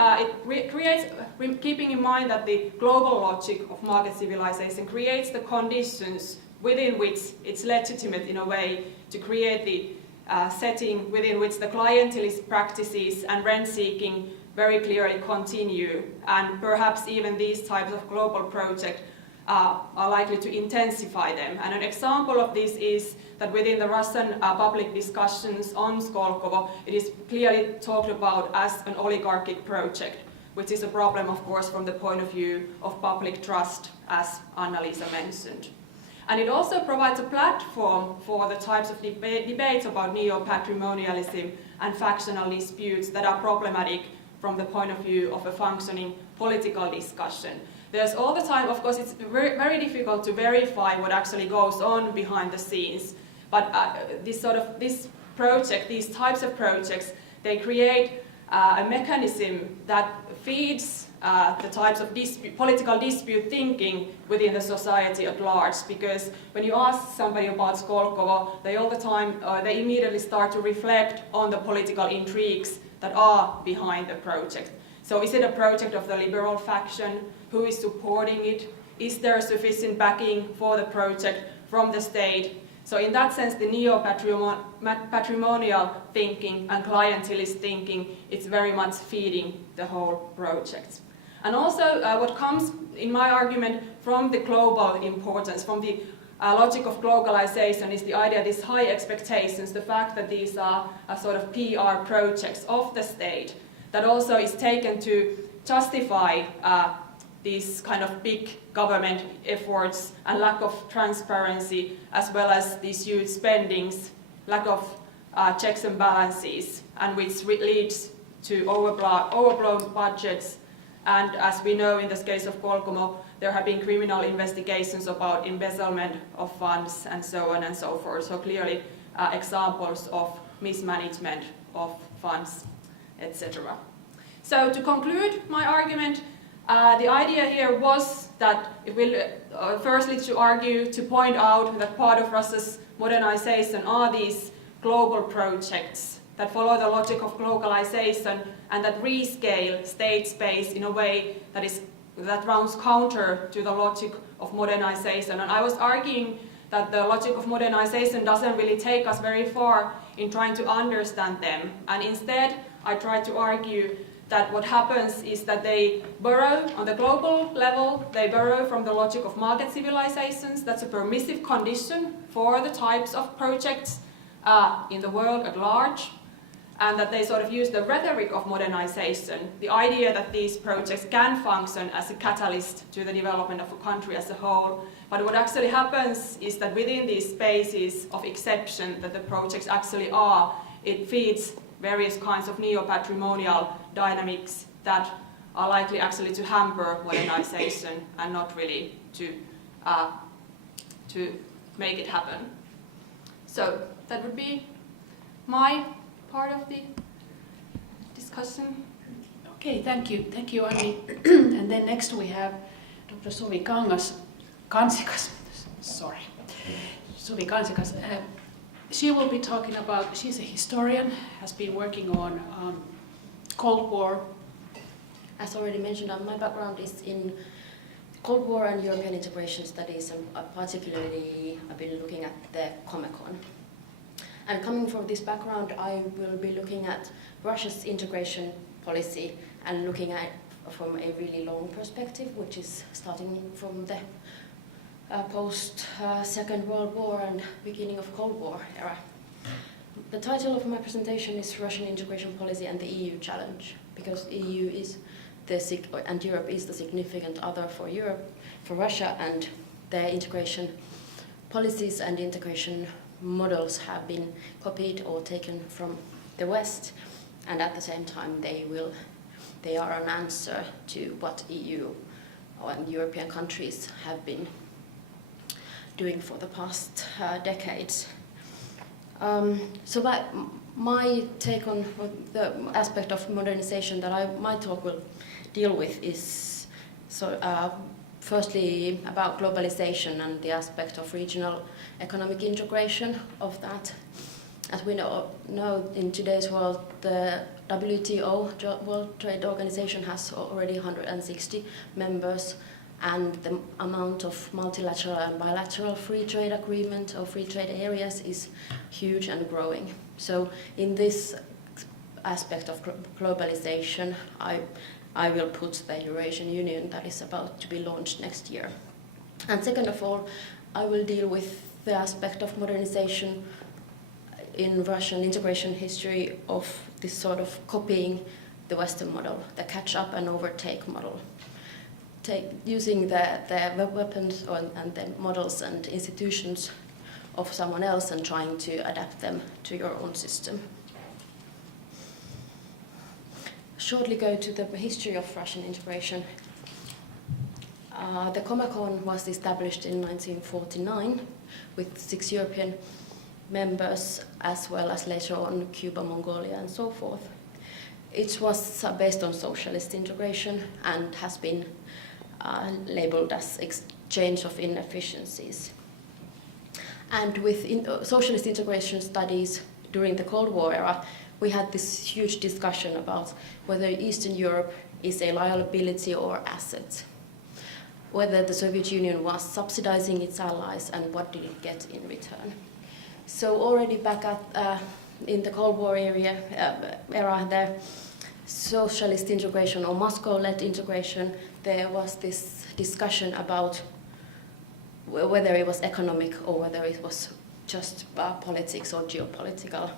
it creates, keeping in mind that the global logic of market civilization creates the conditions within which it's legitimate in a way to create the setting within which the clientelist practices and rent-seeking very clearly continue, and perhaps even these types of global projects are likely to intensify them. And an example of this is that within the Russian public discussions on Skolkovo, it is clearly talked about as an oligarchic project, which is a problem, of course, from the point of view of public trust, as Anna-Liisa mentioned. And it also provides a platform for the types of debates about neo-patrimonialism and factional disputes that are problematic from the point of view of a functioning political discussion. There's all the time, of course, it's very difficult to verify what actually goes on behind the scenes, but these types of projects, they create a mechanism that feeds the types of political dispute thinking within the society at large. Because when you ask somebody about Skolkovo, they immediately start to reflect on the political intrigues that are behind the project. So is it a project of the liberal faction? Who is supporting it? Is there sufficient backing for the project from the state? So in that sense, the neo-patrimonial thinking and clientelist thinking, it's very much feeding the whole project. And also what comes, in my argument, from the global importance, from the logic of globalization, is the idea of these high expectations, the fact that these are a sort of PR projects of the state, that also is taken to justify these kind of big government efforts and lack of transparency, as well as these huge spendings, lack of checks and balances, and which leads to overblown budgets. And as we know, in this case of Skolkovo, there have been criminal investigations about embezzlement of funds and so on and so forth. So clearly examples of mismanagement of funds, etc. So to conclude my argument, the idea here was that it will firstly to argue, to point out that part of Russia's modernization are these global projects that follow the logic of globalization and that rescale state space in a way that runs counter to the logic of modernization. And I was arguing that the logic of modernization doesn't really take us very far in trying to understand them. And instead, I tried to argue that what happens is that they borrow on the global level, they borrow from the logic of market civilizations. That's a permissive condition for the types of projects in the world at large, and that they sort of use the rhetoric of modernization, the idea that these projects can function as a catalyst to the development of a country as a whole. But what actually happens is that within these spaces of exception that the projects actually are, it feeds various kinds of neo-patrimonial dynamics that are likely actually to hamper modernization and not really to make it happen. So that would be my part of the discussion. Okay, thank you, Anni. And then next we have Dr. Suvi Kansikas. Sorry, Suvi Kansikas. She will be talking about. She's a historian, has been working on Cold War. As already mentioned, my background is in Cold War and European integration studies, and particularly I've been looking at the Comecon. And coming from this background, I will be looking at Russia's integration policy and looking at from a really long perspective, which is starting from the post-Second World War and beginning of Cold War era. The title of my presentation is Russian Integration Policy and the EU Challenge, because EU is and Europe is the significant other for Europe, for Russia, and their integration policies and integration models have been copied or taken from the West, and at the same time they are an answer to what EU and European countries have been doing for the past decades. So my take on the aspect of modernization that my talk will deal with is firstly about globalization and the aspect of regional economic integration of that. As we know in today's world, the WTO, World Trade Organization, has already 160 members, and the amount of multilateral and bilateral free trade agreement or free trade areas is huge and growing. So in this aspect of globalization, I will put the Eurasian Union that is about to be launched next year. And second of all, I will deal with the aspect of modernization in Russian integration history of this sort of copying the Western model, the catch-up and overtake model. Using the weapons and the models and institutions of someone else and trying to adapt them to your own system. Shortly go to the history of Russian integration. The Comecon was established in 1949 with 6 European members, as well as later on Cuba, Mongolia, and so forth. It was based on socialist integration and has been labeled as exchange of inefficiencies. And with socialist integration studies during the Cold War era, we had this huge discussion about whether Eastern Europe is a liability or asset, whether the Soviet Union was subsidizing its allies and what did it get in return. So already back in the Cold War era, the socialist integration or Moscow-led integration, there was this discussion about whether it was economic or whether it was just politics or geopolitical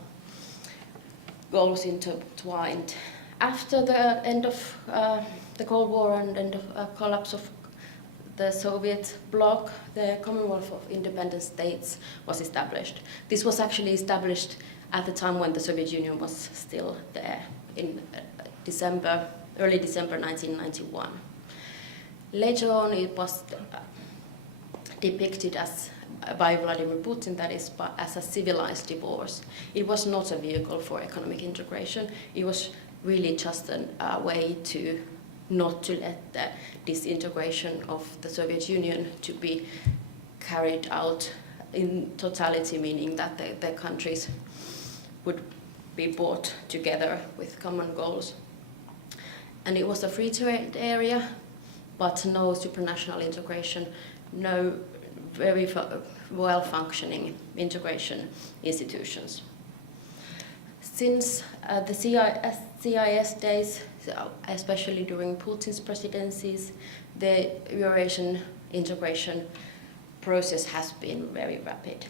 goals intertwined. After the end of the Cold War and end of collapse of the Soviet bloc, the Commonwealth of Independent States was established. This was actually established at the time when the Soviet Union was still there in early December 1991. Later on, it was depicted as by Vladimir Putin, that is, as a civilized divorce. It was not a vehicle for economic integration. It was really just a way to not to let the disintegration of the Soviet Union to be carried out in totality, meaning that the countries would be brought together with common goals. And it was a free trade area, but no supranational integration, no very well-functioning integration institutions. Since the CIS days, so especially during Putin's presidencies, the Eurasian integration process has been very rapid.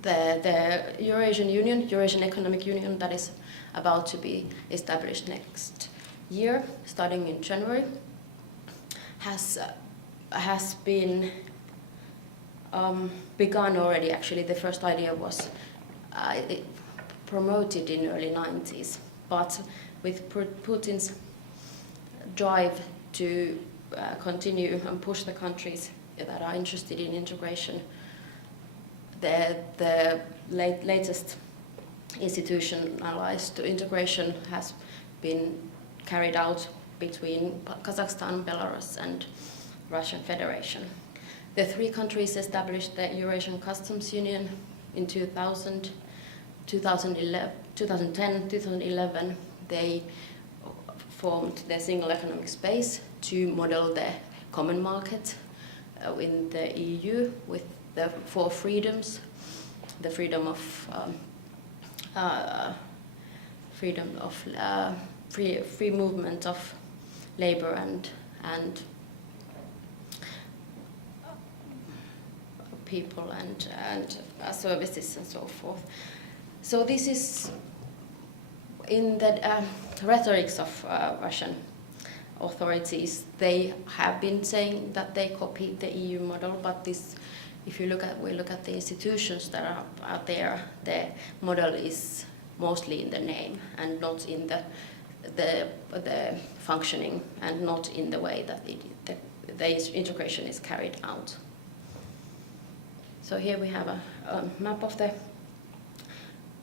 The Eurasian Union, Eurasian Economic Union, that is about to be established next year, starting in January, has been begun already. Actually, the first idea was promoted in early 90s, but with Putin's drive to continue and push the countries that are interested in integration, the latest institutionalized integration has been carried out between Kazakhstan, Belarus and Russian Federation. The three countries established the Eurasian Customs Union in 2000, 2010, 2011. They formed the single economic space to model the common market in the EU with the four freedoms: the freedom of free movement of labor and people and services and so forth. So this is in the rhetorics of Russian authorities. They have been saying that they copied the EU model, but this, if we look at the institutions that are out there, the model is mostly in the name and not in the functioning, and not in the way that the integration is carried out. So here we have a map of the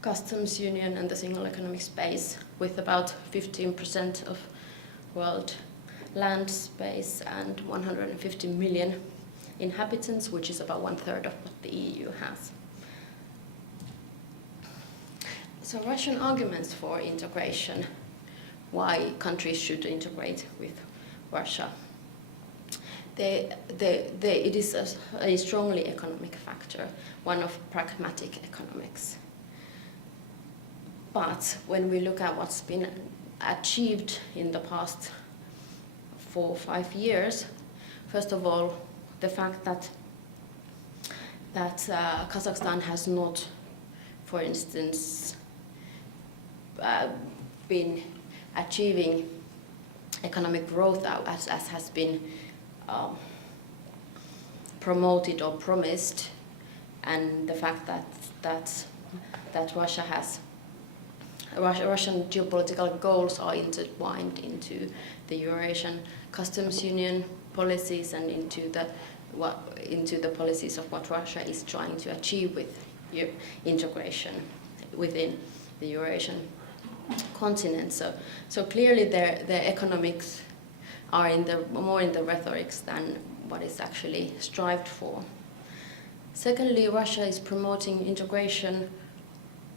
customs union and the single economic space, with about 15% of world land space and 150 million inhabitants, which is about 1/3 of what the EU has. So Russian arguments for integration, why countries should integrate with Russia. It is a strongly economic factor, one of pragmatic economics. But when we look at what's been achieved in the past 4 or 5 years, first of all, the fact that Kazakhstan has not, for instance, been achieving economic growth as has been promoted or promised, and the fact that Russian geopolitical goals are intertwined into the Eurasian Customs Union policies and into the policies of what Russia is trying to achieve with integration within the Eurasian continent. So clearly the economics are more in the rhetorics than what is actually strived for. Secondly, Russia is promoting integration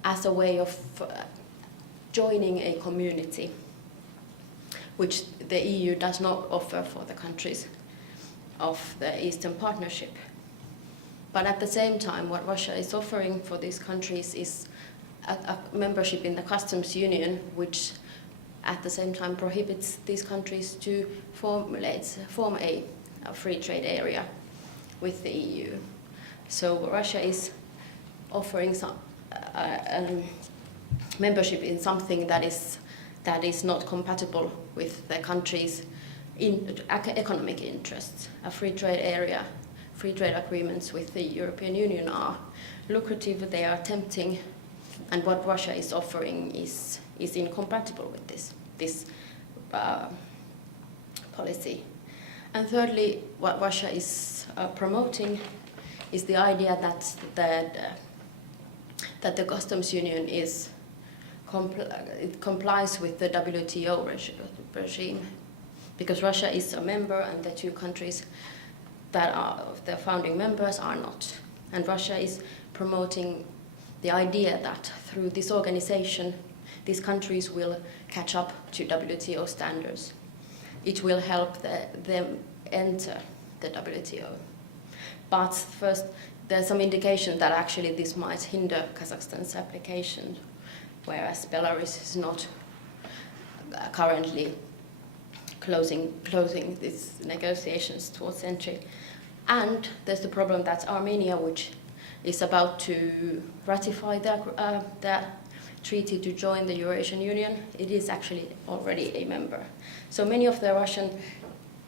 as a way of joining a community, which the EU does not offer for the countries of the Eastern Partnership. But at the same time, what Russia is offering for these countries is a membership in the customs union, which at the same time prohibits these countries to form a free trade area with the EU. So Russia is offering some membership in something that is not compatible with the country's economic interests. A free trade area, free trade agreements with the European Union are lucrative, they are tempting, and what Russia is offering is incompatible with this policy. And thirdly, what Russia is promoting is the idea that the customs union it complies with the WTO regime, because Russia is a member and the two countries that are the founding members are not. And Russia is promoting the idea that through this organization, these countries will catch up to WTO standards. It will help them enter the WTO. But first, there's some indication that actually this might hinder Kazakhstan's application whereas Belarus is not currently closing its negotiations towards entry. And there's the problem that Armenia, which is about to ratify the treaty to join the Eurasian Union, it is actually already a member. So many of the Russian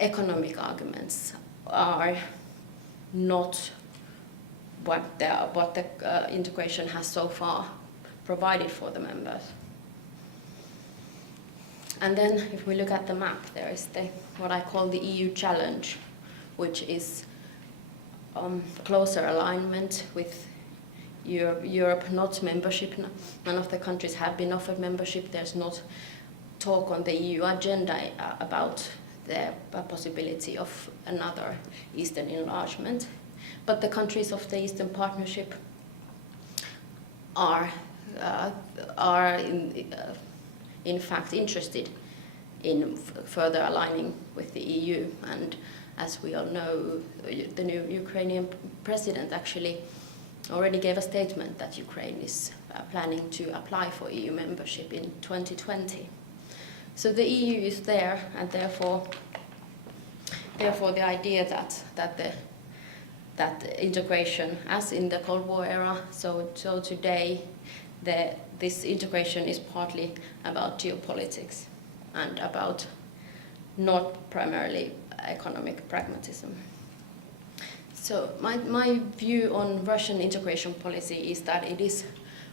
economic arguments are not what the integration has so far provided for the members. And then if we look at the map, there is what I call the EU challenge, which is closer alignment with Europe, not membership. None of the countries have been offered membership. There's not talk on the EU agenda about the possibility of another Eastern enlargement. But the countries of the Eastern Partnership are in fact interested in further aligning with the EU. And as we all know, the new Ukrainian president actually already gave a statement that Ukraine is planning to apply for EU membership in 2020. So the EU is there, and therefore the idea that integration, as in the Cold War era, so today, this integration is partly about geopolitics and about not primarily economic pragmatism. So my view on Russian integration policy is that it is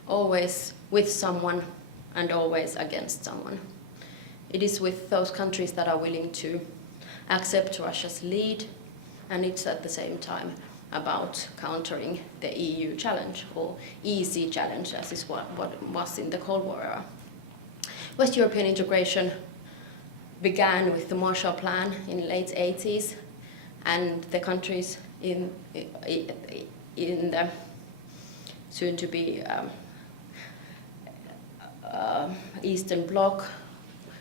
always with someone and always against someone. It is with those countries that are willing to accept Russia's lead, and it's at the same time about countering the EU challenge, or easy challenge, as is what was in the Cold War era. West European integration began with the Marshall Plan in the late 80s, and the countries in the soon-to-be Eastern Bloc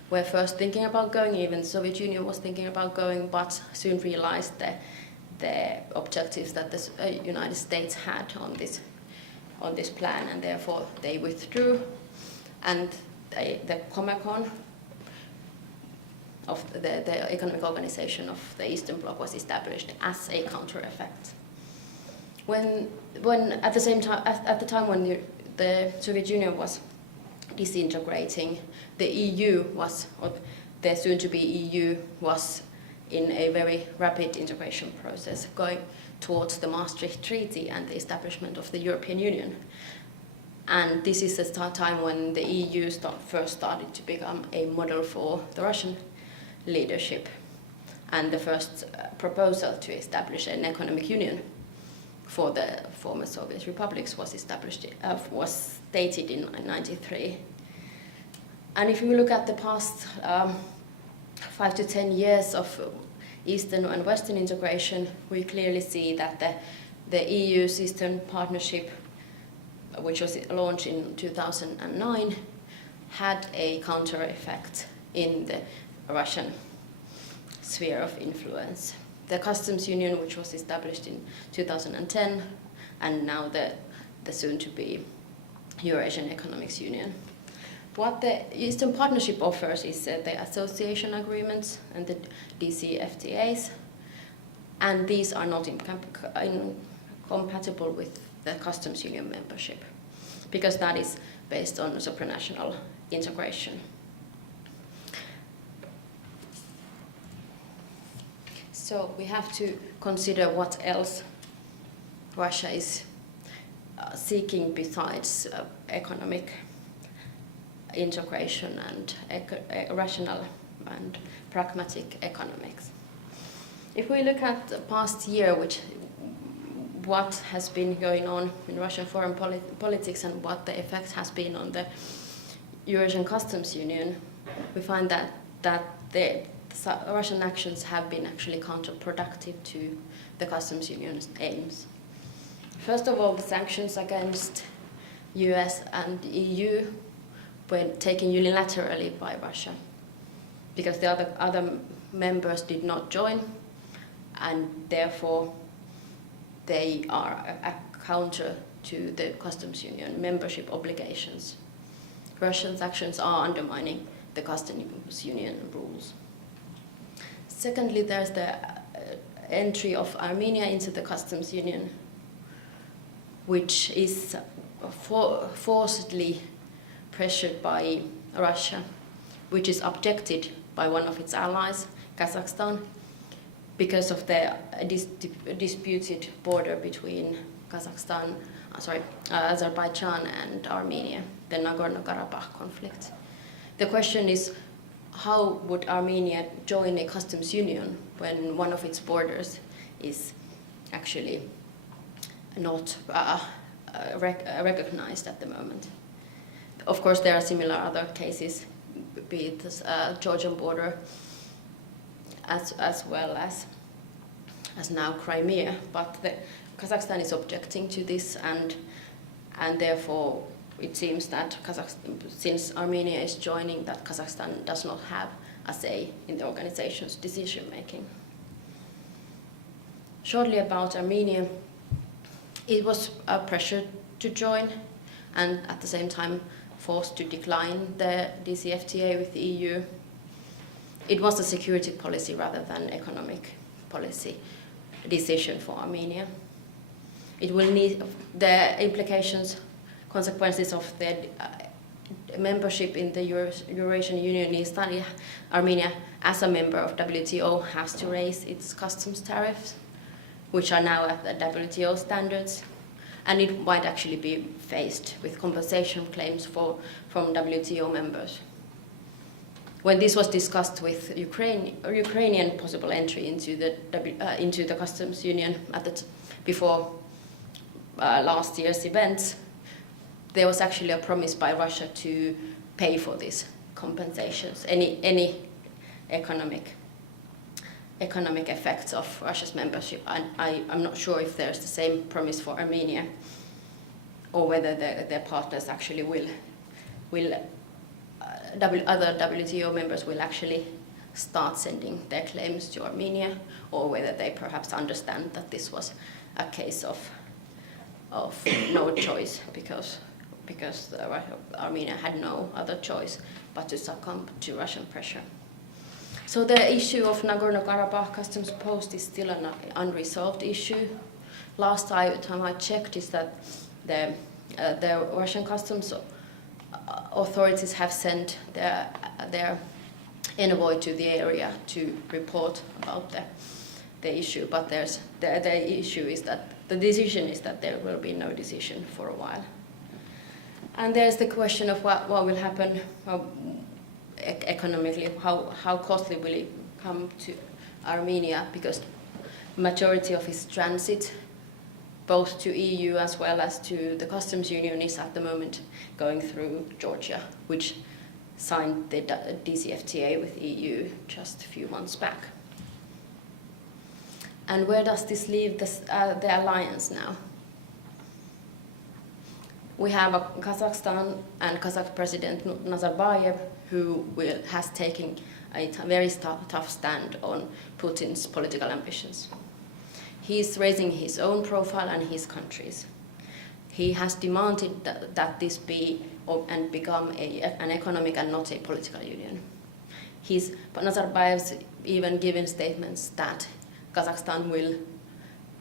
were first thinking about going, even the Soviet Union was thinking about going, but soon realized the objectives that the United States had on this plan, and therefore they withdrew, and the Comecon of the economic organization of the Eastern Bloc was established as a counter effect. When at the time when the Soviet Union was disintegrating, the EU was, or the soon-to-be EU was in a very rapid integration process, going towards the Maastricht Treaty and the establishment of the European Union. And this is the time when the EU first started to become a model for the Russian leadership. And the first proposal to establish an economic union for the former Soviet republics was stated in 1993. And if you look at the past 5 to 10 years of Eastern and Western integration, we clearly see that the EU's Eastern Partnership, which was launched in 2009, had a counter effect in the Russian sphere of influence. The customs union, which was established in 2010, and now the soon-to-be Eurasian Economics Union. What the Eastern Partnership offers is the association agreements and the DCFTAs, and these are not incompatible with the customs union membership, because that is based on supranational integration. So we have to consider what else Russia is seeking besides economic integration and rational and pragmatic economics. If we look at the past year, what has been going on in Russian foreign politics and what the effect has been on the Eurasian Customs Union, we find that the Russian actions have been actually counterproductive to the Customs Union's aims. First of all, the sanctions against US and EU were taken unilaterally by Russia, because the other members did not join, and therefore they are a counter to the Customs Union membership obligations. Russia's actions are undermining the customs union rules. Secondly, there's the entry of Armenia into the customs union, which is forcibly pressured by Russia, which is objected by one of its allies, Kazakhstan, because of the disputed border between Azerbaijan and Armenia, the Nagorno-Karabakh conflict. The question is, how would Armenia join a customs union when one of its borders is actually not recognized at the moment? Of course, there are similar other cases, be it the Georgian border, as well as now Crimea. But Kazakhstan is objecting to this, and therefore it seems that since Armenia is joining, that Kazakhstan does not have a say in the organization's decision making. Shortly about Armenia, it was pressured to join and at the same time forced to decline the DCFTA with the EU. It was a security policy rather than economic policy decision for Armenia. It will need the consequences of the membership in the Eurasian Union is that Armenia, as a member of WTO, has to raise its customs tariffs, which are now at the WTO standards, and it might actually be faced with compensation claims from WTO members. When this was discussed with Ukrainian possible entry into the customs union before last year's events, there was actually a promise by Russia to pay for these compensations, any economic effects of Russia's membership. And I'm not sure if there's the same promise for Armenia, or whether their partners actually other WTO members will actually start sending their claims to Armenia, or whether they perhaps understand that this was a case of no choice because Armenia had no other choice but to succumb to Russian pressure. So the issue of Nagorno-Karabakh customs post is still an unresolved issue. Last time I checked is that the Russian customs authorities have sent their envoy to the area to report about the issue, but the issue is that the decision is that there will be no decision for a while. And there's the question of what will happen economically, how costly will it come to Armenia, because majority of its transit, both to EU as well as to the customs union, is at the moment going through Georgia, which signed the DCFTA with EU just a few months back. And where does this leave the alliance now? We have Kazakhstan and Kazakh President Nazarbayev, who has taken a very tough stand on Putin's political ambitions. He is raising his own profile and his country's. He has demanded that this be and become an economic and not a political union. Nazarbayev's even given statements that Kazakhstan will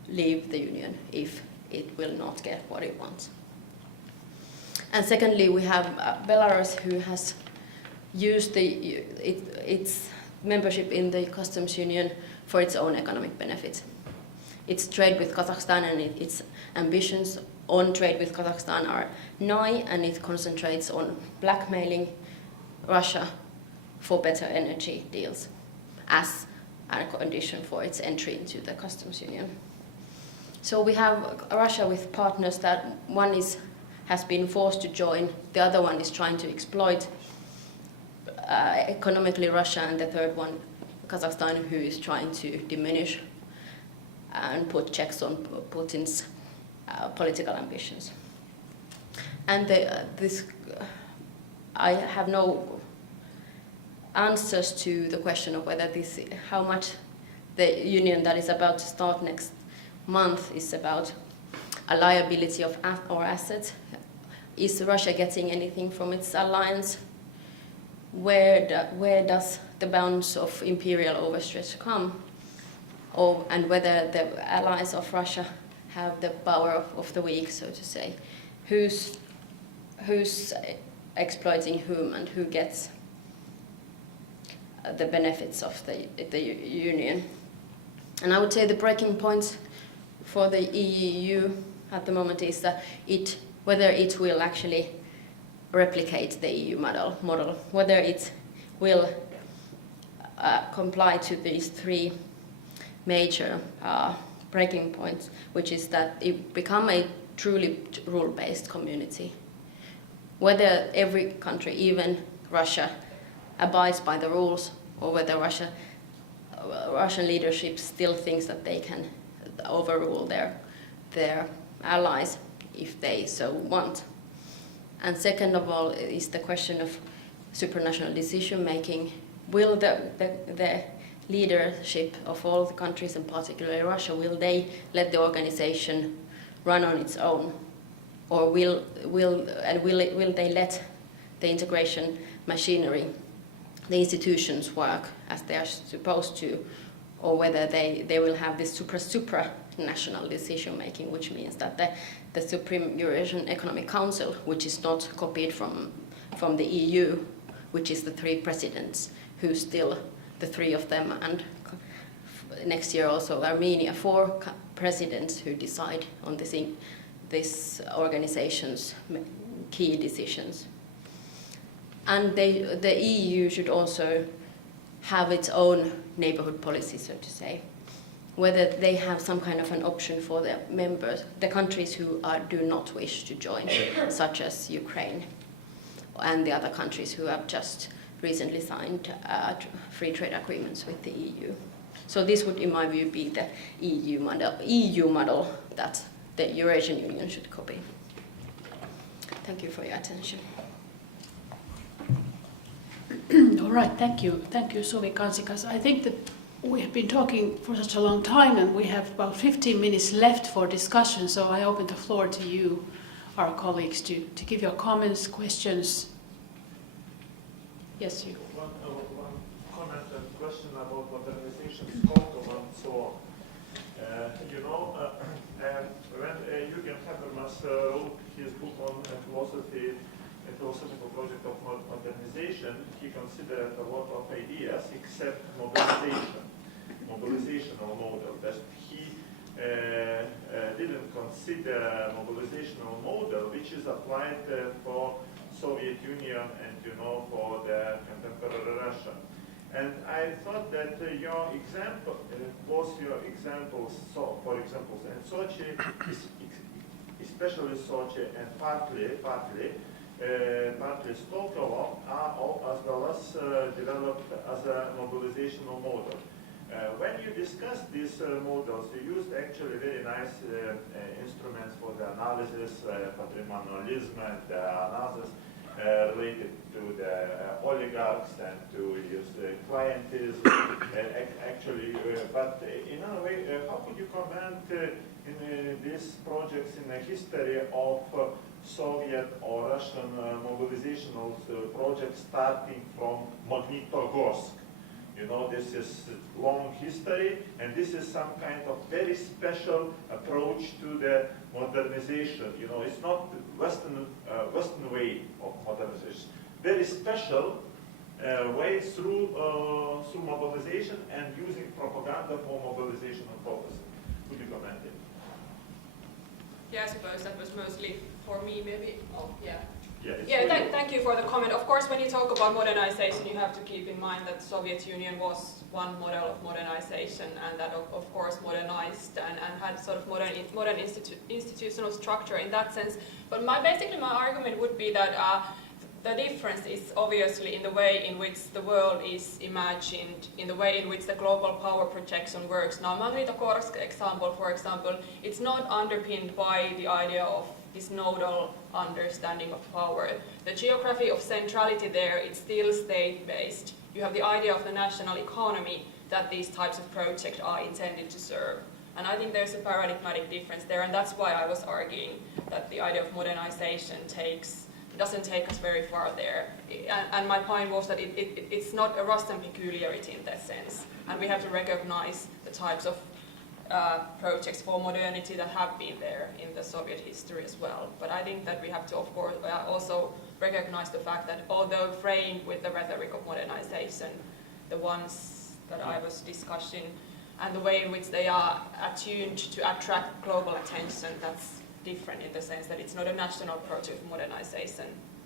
leave the union if it will not get what it wants. And secondly, we have Belarus, who has used its membership in the customs union for its own economic benefit. Its trade with Kazakhstan and its ambitions on trade with Kazakhstan are nigh, and it concentrates on blackmailing Russia for better energy deals as a condition for its entry into the customs union. So we have Russia with partners that one has been forced to join, the other one is trying to exploit economically Russia, and the third one, Kazakhstan, who is trying to diminish and put checks on Putin's political ambitions. And I have no answers to the question of whether how much the union that is about to start next month is about a liability of our assets, is Russia getting anything from its alliance? Where does the bounds of imperial overstretch come? And whether the allies of Russia have the power of the weak, so to say. Who's exploiting whom and who gets the benefits of the Union? And I would say the breaking point for the EU at the moment is that whether it will actually replicate the EU model, whether it will comply to these three major breaking points, which is that it become a truly rule-based community. Whether every country, even Russia, abides by the rules, or whether Russian leadership still thinks that they can overrule their allies if they so want. And second of all is the question of supranational decision-making. Will the leadership of all the countries, and particularly Russia, will they let the organization run on its own? Or will they let the integration machinery, the institutions work as they are supposed to, or whether they will have this supranational decision-making, which means that the Supreme Eurasian Economic Council, which is not copied from the EU, which is the three presidents, who still, the three of them, and next year also Armenia, 4 presidents who decide on this organization's key decisions. And the EU should also have its own neighborhood policy, so to say, whether they have some kind of an option for the members, the countries who do not wish to join, such as Ukraine and the other countries who have just recently signed free trade agreements with the EU. So this would, in my view, be the EU model that the Eurasian Union should copy. Thank you for your attention. All right, thank you, Suvi Kansikas. I think that we have been talking for such a long time, and we have about 15 minutes left for discussion. So I open the floor to you, our colleagues, to give your comments, questions. Yes, you. One comment and question about modernization, scope and so on. When Jürgen Habermas wrote his book on philosophical project of modernization, he considered a lot of ideas except mobilizational model. That he didn't consider mobilizational model which is applied for Soviet Union and for the contemporary Russia. And I thought that your examples, so for example, and Sochi, especially Sochi and partly Stockholm, are all as well as developed as a mobilizational model. When you discuss these models, you used actually very nice instruments for the analysis, patrimonialism and others related to the oligarchs and to use clientism. But in a way, how could you comment in these projects in the history of Soviet or Russian mobilizational projects starting from Magnitogorsk? This is long history, and this is some kind of very special approach to the modernization. It's not Western way of modernization. Very special way through mobilization and using propaganda for mobilization purposes. Could you comment it? Yeah, I suppose that was mostly for me, maybe. Oh, yeah. Thank you for the comment. Of course, when you talk about modernization, you have to keep in mind that the Soviet Union was one model of modernization, and that of course modernized and had sort of modern institutional structure in that sense. But basically my argument would be that the difference is obviously in the way in which the world is imagined, in the way in which the global power projection works. Now, Magnitogorsk example, for example, it's not underpinned by the idea of this nodal understanding of power. The geography of centrality there, it's still state-based. You have the idea of the national economy that these types of projects are intended to serve. And I think there's a paradigmatic difference there, and that's why I was arguing that the idea of modernization doesn't take us very far there. And my point was that it's not a Russian peculiarity in that sense, and we have to recognize the types of projects for modernity that have been there in the Soviet history as well. But I think that we have to, of course, also recognize the fact that although framed with the rhetoric of modernization, the ones that I was discussing, and the way in which they are attuned to attract global attention, that's different in the sense that it's not a national project of modernization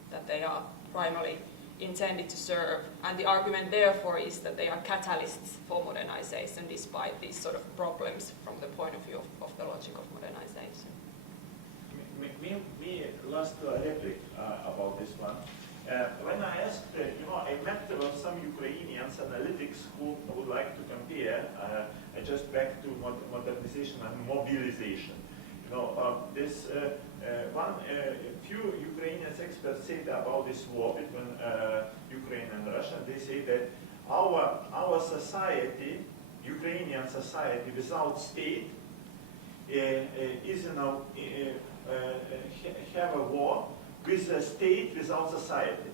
that they are primarily intended to serve. And the argument therefore is that they are catalysts for modernization despite these sort of problems from the point of view of the logic of modernization. Me last replic about this one. When I asked, I met some Ukrainians analytics who would like to compare just back to modernization and mobilization. This few Ukrainian experts say about this war between Ukraine and Russia. They say that our society, Ukrainian society without state, is have a war with a state without society.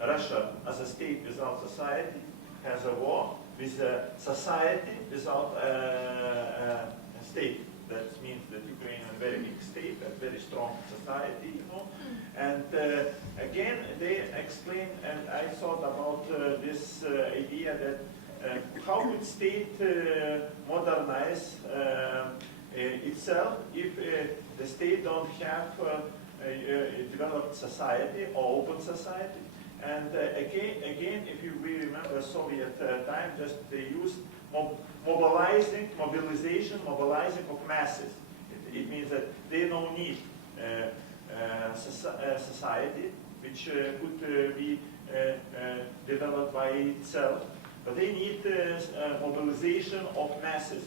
Russia, as a state without society, has a war with a society without a state. That means that Ukraine is a very big state, a very strong society, And again, they explain, and I thought about this idea that how would state modernize itself if the state don't have a developed society or open society. And again, if you really remember Soviet time, just they used mobilizing of masses. It means that they don't need society which could be developed by itself, but they need mobilization of masses.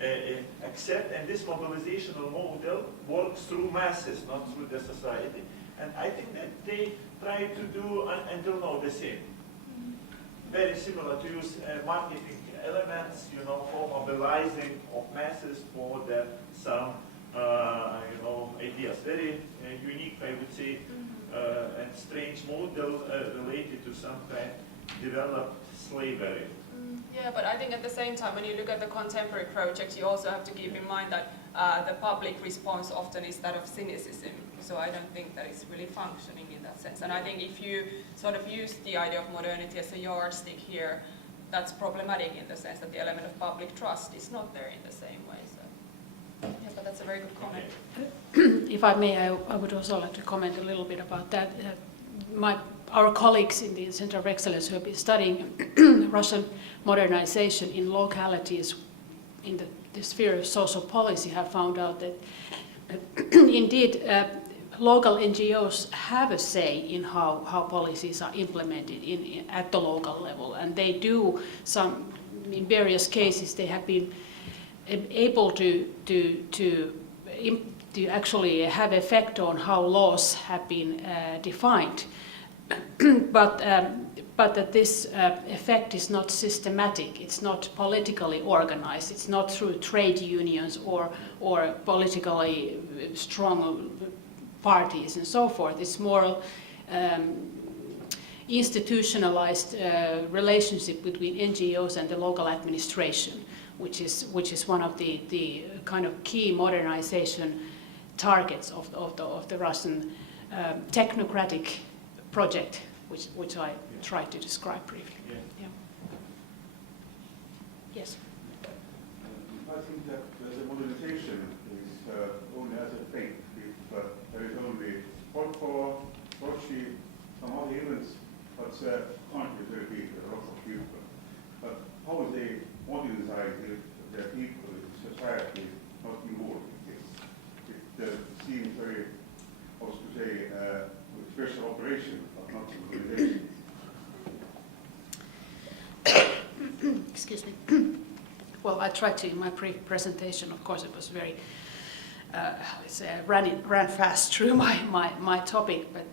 And this mobilizational model works through masses, not through the society. And I think that they try to do until now the same. Very similar to use marketing elements, for mobilizing of masses for some, ideas. Very unique, I would say, and strange model related to some kind developed slavery. Yeah, but I think at the same time, when you look at the contemporary projects, you also have to keep in mind that the public response often is that of cynicism. So I don't think that it's really functioning in that sense. And I think if you sort of use the idea of modernity as a yardstick here, that's problematic in the sense that the element of public trust is not there in the same way. So, yeah, but that's a very good comment. If I may, I would also like to comment a little bit about that. Our colleagues in the Center of Excellence who have been studying Russian modernization in localities in the sphere of social policy have found out that indeed local NGOs have a say in how policies are implemented at the local level, and they do some, in various cases they have been able to actually have effect on how laws have been defined. But that this effect is not systematic, it's not politically organized, it's not through trade unions or politically strong parties and so forth. It's more institutionalized relationship between NGOs and the local administration, which is one of the kind of key modernization targets of the Russian technocratic project, which I tried to describe briefly. Yeah. Yes. I think that the modernization is only as a fate if there is only folklore, Sochi, some other events, but contributory people, lots of people. But how they modernize their people, society is not involved in this. It seems very, how to say, special operation, but not modernization. Excuse me. Well, I tried to in my presentation. Of course, it was very ran fast through my topic, but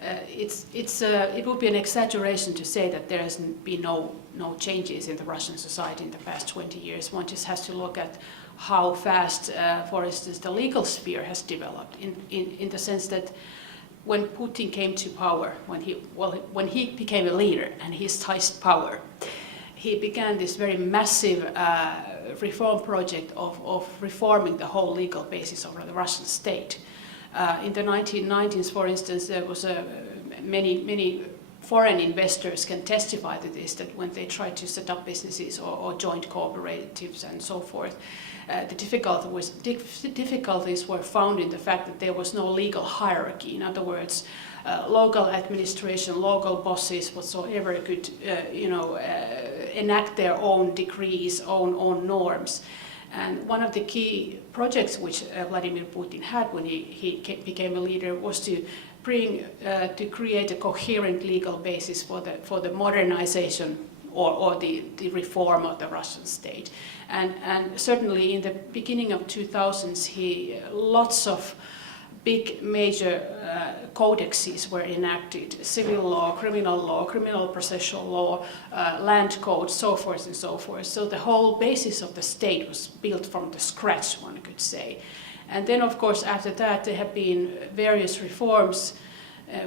it would be an exaggeration to say that there has been no changes in the Russian society in the past 20 years. One just has to look at how fast, for instance, the legal sphere has developed in the sense that when Putin came to power, when he became a leader and he seized power, he began this very massive reform project of reforming the whole legal basis of the Russian state. In the 1990s, for instance, there was many foreign investors can testify to this, that when they tried to set up businesses or joint cooperatives and so forth, the difficulties were found in the fact that there was no legal hierarchy. In other words, local administration, local bosses, whatsoever, could enact their own decrees, own norms. And one of the key projects which Vladimir Putin had when he became a leader was to create a coherent legal basis for the modernization or the reform of the Russian state. And certainly in the beginning of 2000s, lots of big major codexes were enacted: civil law, criminal processual law, land code, so forth and so forth. So the whole basis of the state was built from the scratch, one could say. And then, of course, after that, there have been various reforms,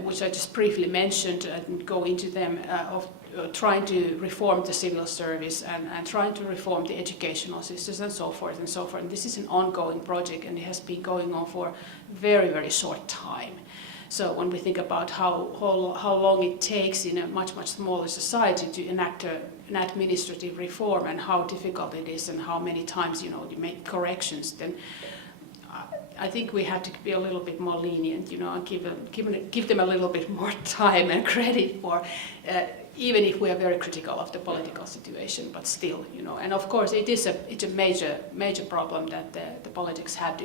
which I just briefly mentioned. I didn't go into them, of trying to reform the civil service and trying to reform the educational systems and so forth and so forth. And this is an ongoing project, and it has been going on for a very, very short time. So when we think about how long it takes in a much, much smaller society to enact an administrative reform, and how difficult it is, and how many times you make corrections, then I think we have to be a little bit more lenient, and give them a little bit more time and credit for, even if we are very critical of the political situation, but still, And of course, it's a major problem that the politics have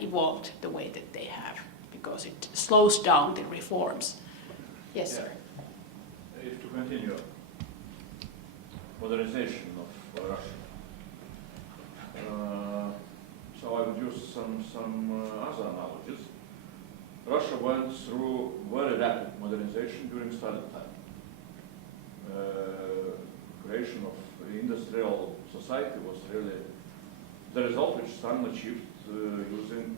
evolved the way that they have, because it slows down the reforms. Yes, sir. If to continue, modernization of Russia. So I would use some other analogies. Russia went through very rapid modernization during Stalin time. Creation of industrial society was really the result which Stalin achieved using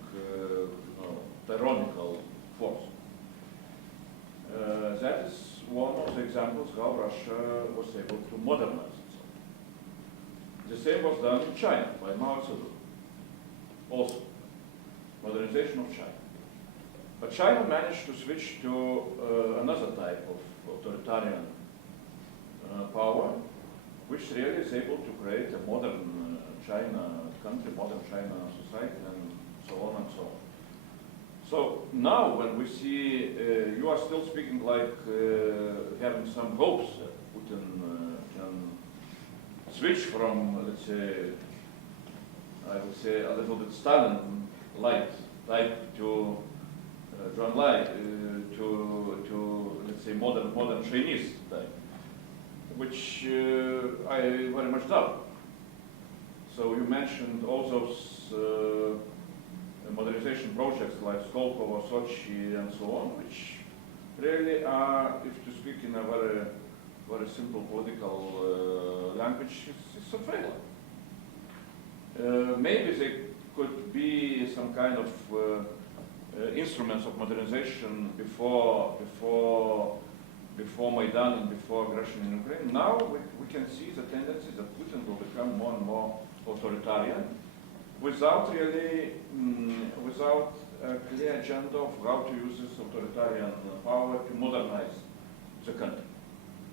tyrannical force. That is one of the examples how Russia was able to modernize itself. The same was done in China by Mao Zedong. Also, modernization of China. But China managed to switch to another type of authoritarian power, which really is able to create a modern China country, modern China society, and so on and so on. So now when we see, you are still speaking like having some hopes that Putin can switch from, let's say, I would say a little bit Stalin-like type to Zhuan Lai, to let's say modern Chinese type, which I very much doubt. So you mentioned all those modernization projects like Skolkovo, Sochi, and so on, which really are, if to speak in a very simple political language, it's a failure. Maybe they could be some kind of instruments of modernization before Maidan and before aggression in Ukraine. Now we can see the tendency that Putin will become more and more authoritarian, without really, without a clear agenda of how to use this authoritarian power to modernize the country.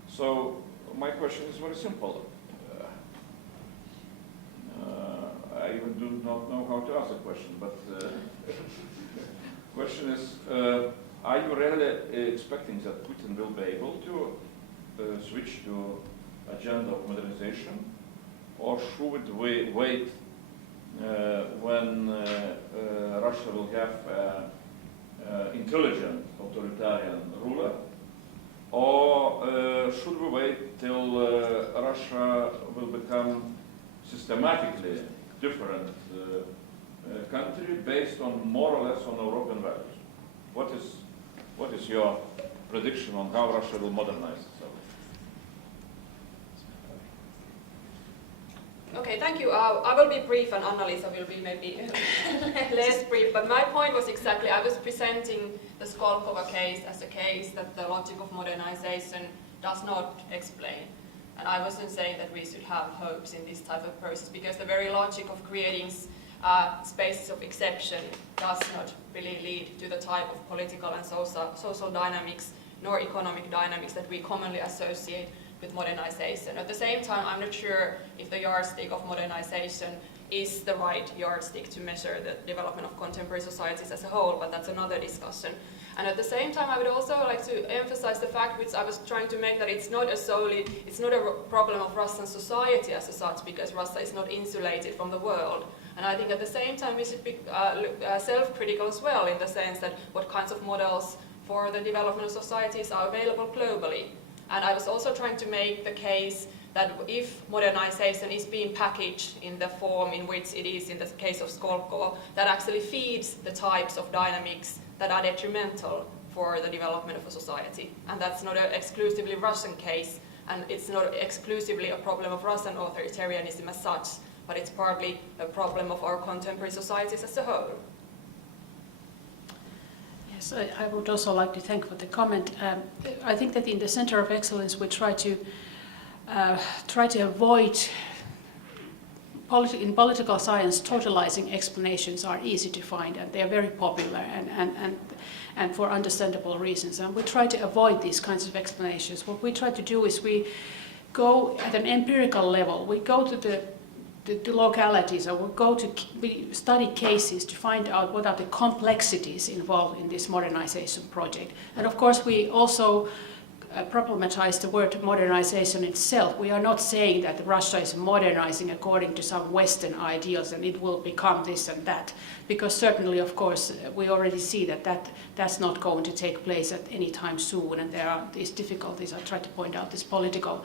So my question is very simple. I even do not know how to ask the question, but question is, are you really expecting that Putin will be able to switch to agenda of modernization, or should we wait when Russia will have an intelligent authoritarian ruler, or should we wait till Russia will become systematically different country based on more or less on European values? What is your prediction on how Russia will modernize itself. Okay, thank you. I will be brief and Anna-Liisa will be maybe less brief, but my point was exactly, I was presenting the Skolkovo case as a case that the logic of modernization does not explain. And I wasn't saying that we should have hopes in this type of process, because the very logic of creating spaces of exception does not really lead to the type of political and social dynamics nor economic dynamics that we commonly associate with modernization. At the same time, I'm not sure if the yardstick of modernization is the right yardstick to measure the development of contemporary societies as a whole, but that's another discussion. And at the same time, I would also like to emphasize the fact which I was trying to make, that it's not a problem of Russian society as such, because Russia is not insulated from the world. And I think at the same time we should be self-critical as well, in the sense that what kinds of models for the development of societies are available globally. And I was also trying to make the case that if modernization is being packaged in the form in which it is in the case of Skolkovo, that actually feeds the types of dynamics that are detrimental for the development of a society. And that's not an exclusively Russian case, and it's not exclusively a problem of Russian authoritarianism as such, but it's partly a problem of our contemporary societies as a whole. Yes, I would also like to thank for the comment. I think that in the Center of Excellence we try to avoid, in political science, totalizing explanations are easy to find, and they are very popular and for understandable reasons. And we try to avoid these kinds of explanations. What we try to do is we go at an empirical level. We go to the localities, or we study cases to find out what are the complexities involved in this modernization project. And of course we also problematize the word modernization itself. We are not saying that Russia is modernizing according to some Western ideals and it will become this and that, because certainly, of course, we already see that that's not going to take place at any time soon, and there are these difficulties. I try to point out these political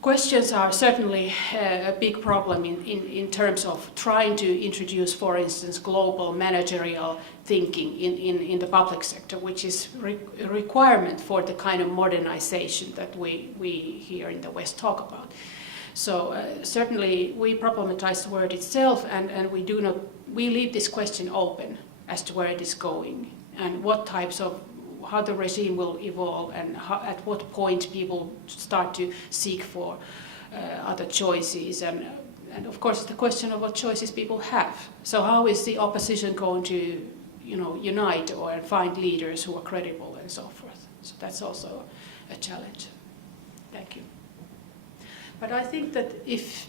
questions are certainly a big problem in terms of trying to introduce, for instance, global managerial thinking in the public sector, which is a requirement for the kind of modernization that we here in the West talk about. So certainly we problematize the word itself, and we leave this question open as to where it is going and what types of, how the regime will evolve, and at what point people start to seek for other choices, and of course the question of what choices people have. So how is the opposition going to, unite or find leaders who are credible and so forth? So that's also a challenge. Thank you. But I think that if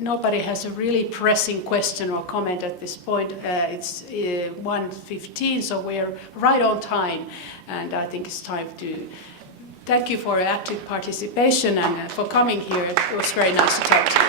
nobody has a really pressing question or comment at this point, it's 1:15, so we're right on time, and I think it's time to thank you for your active participation and for coming here. It was very nice to talk to you.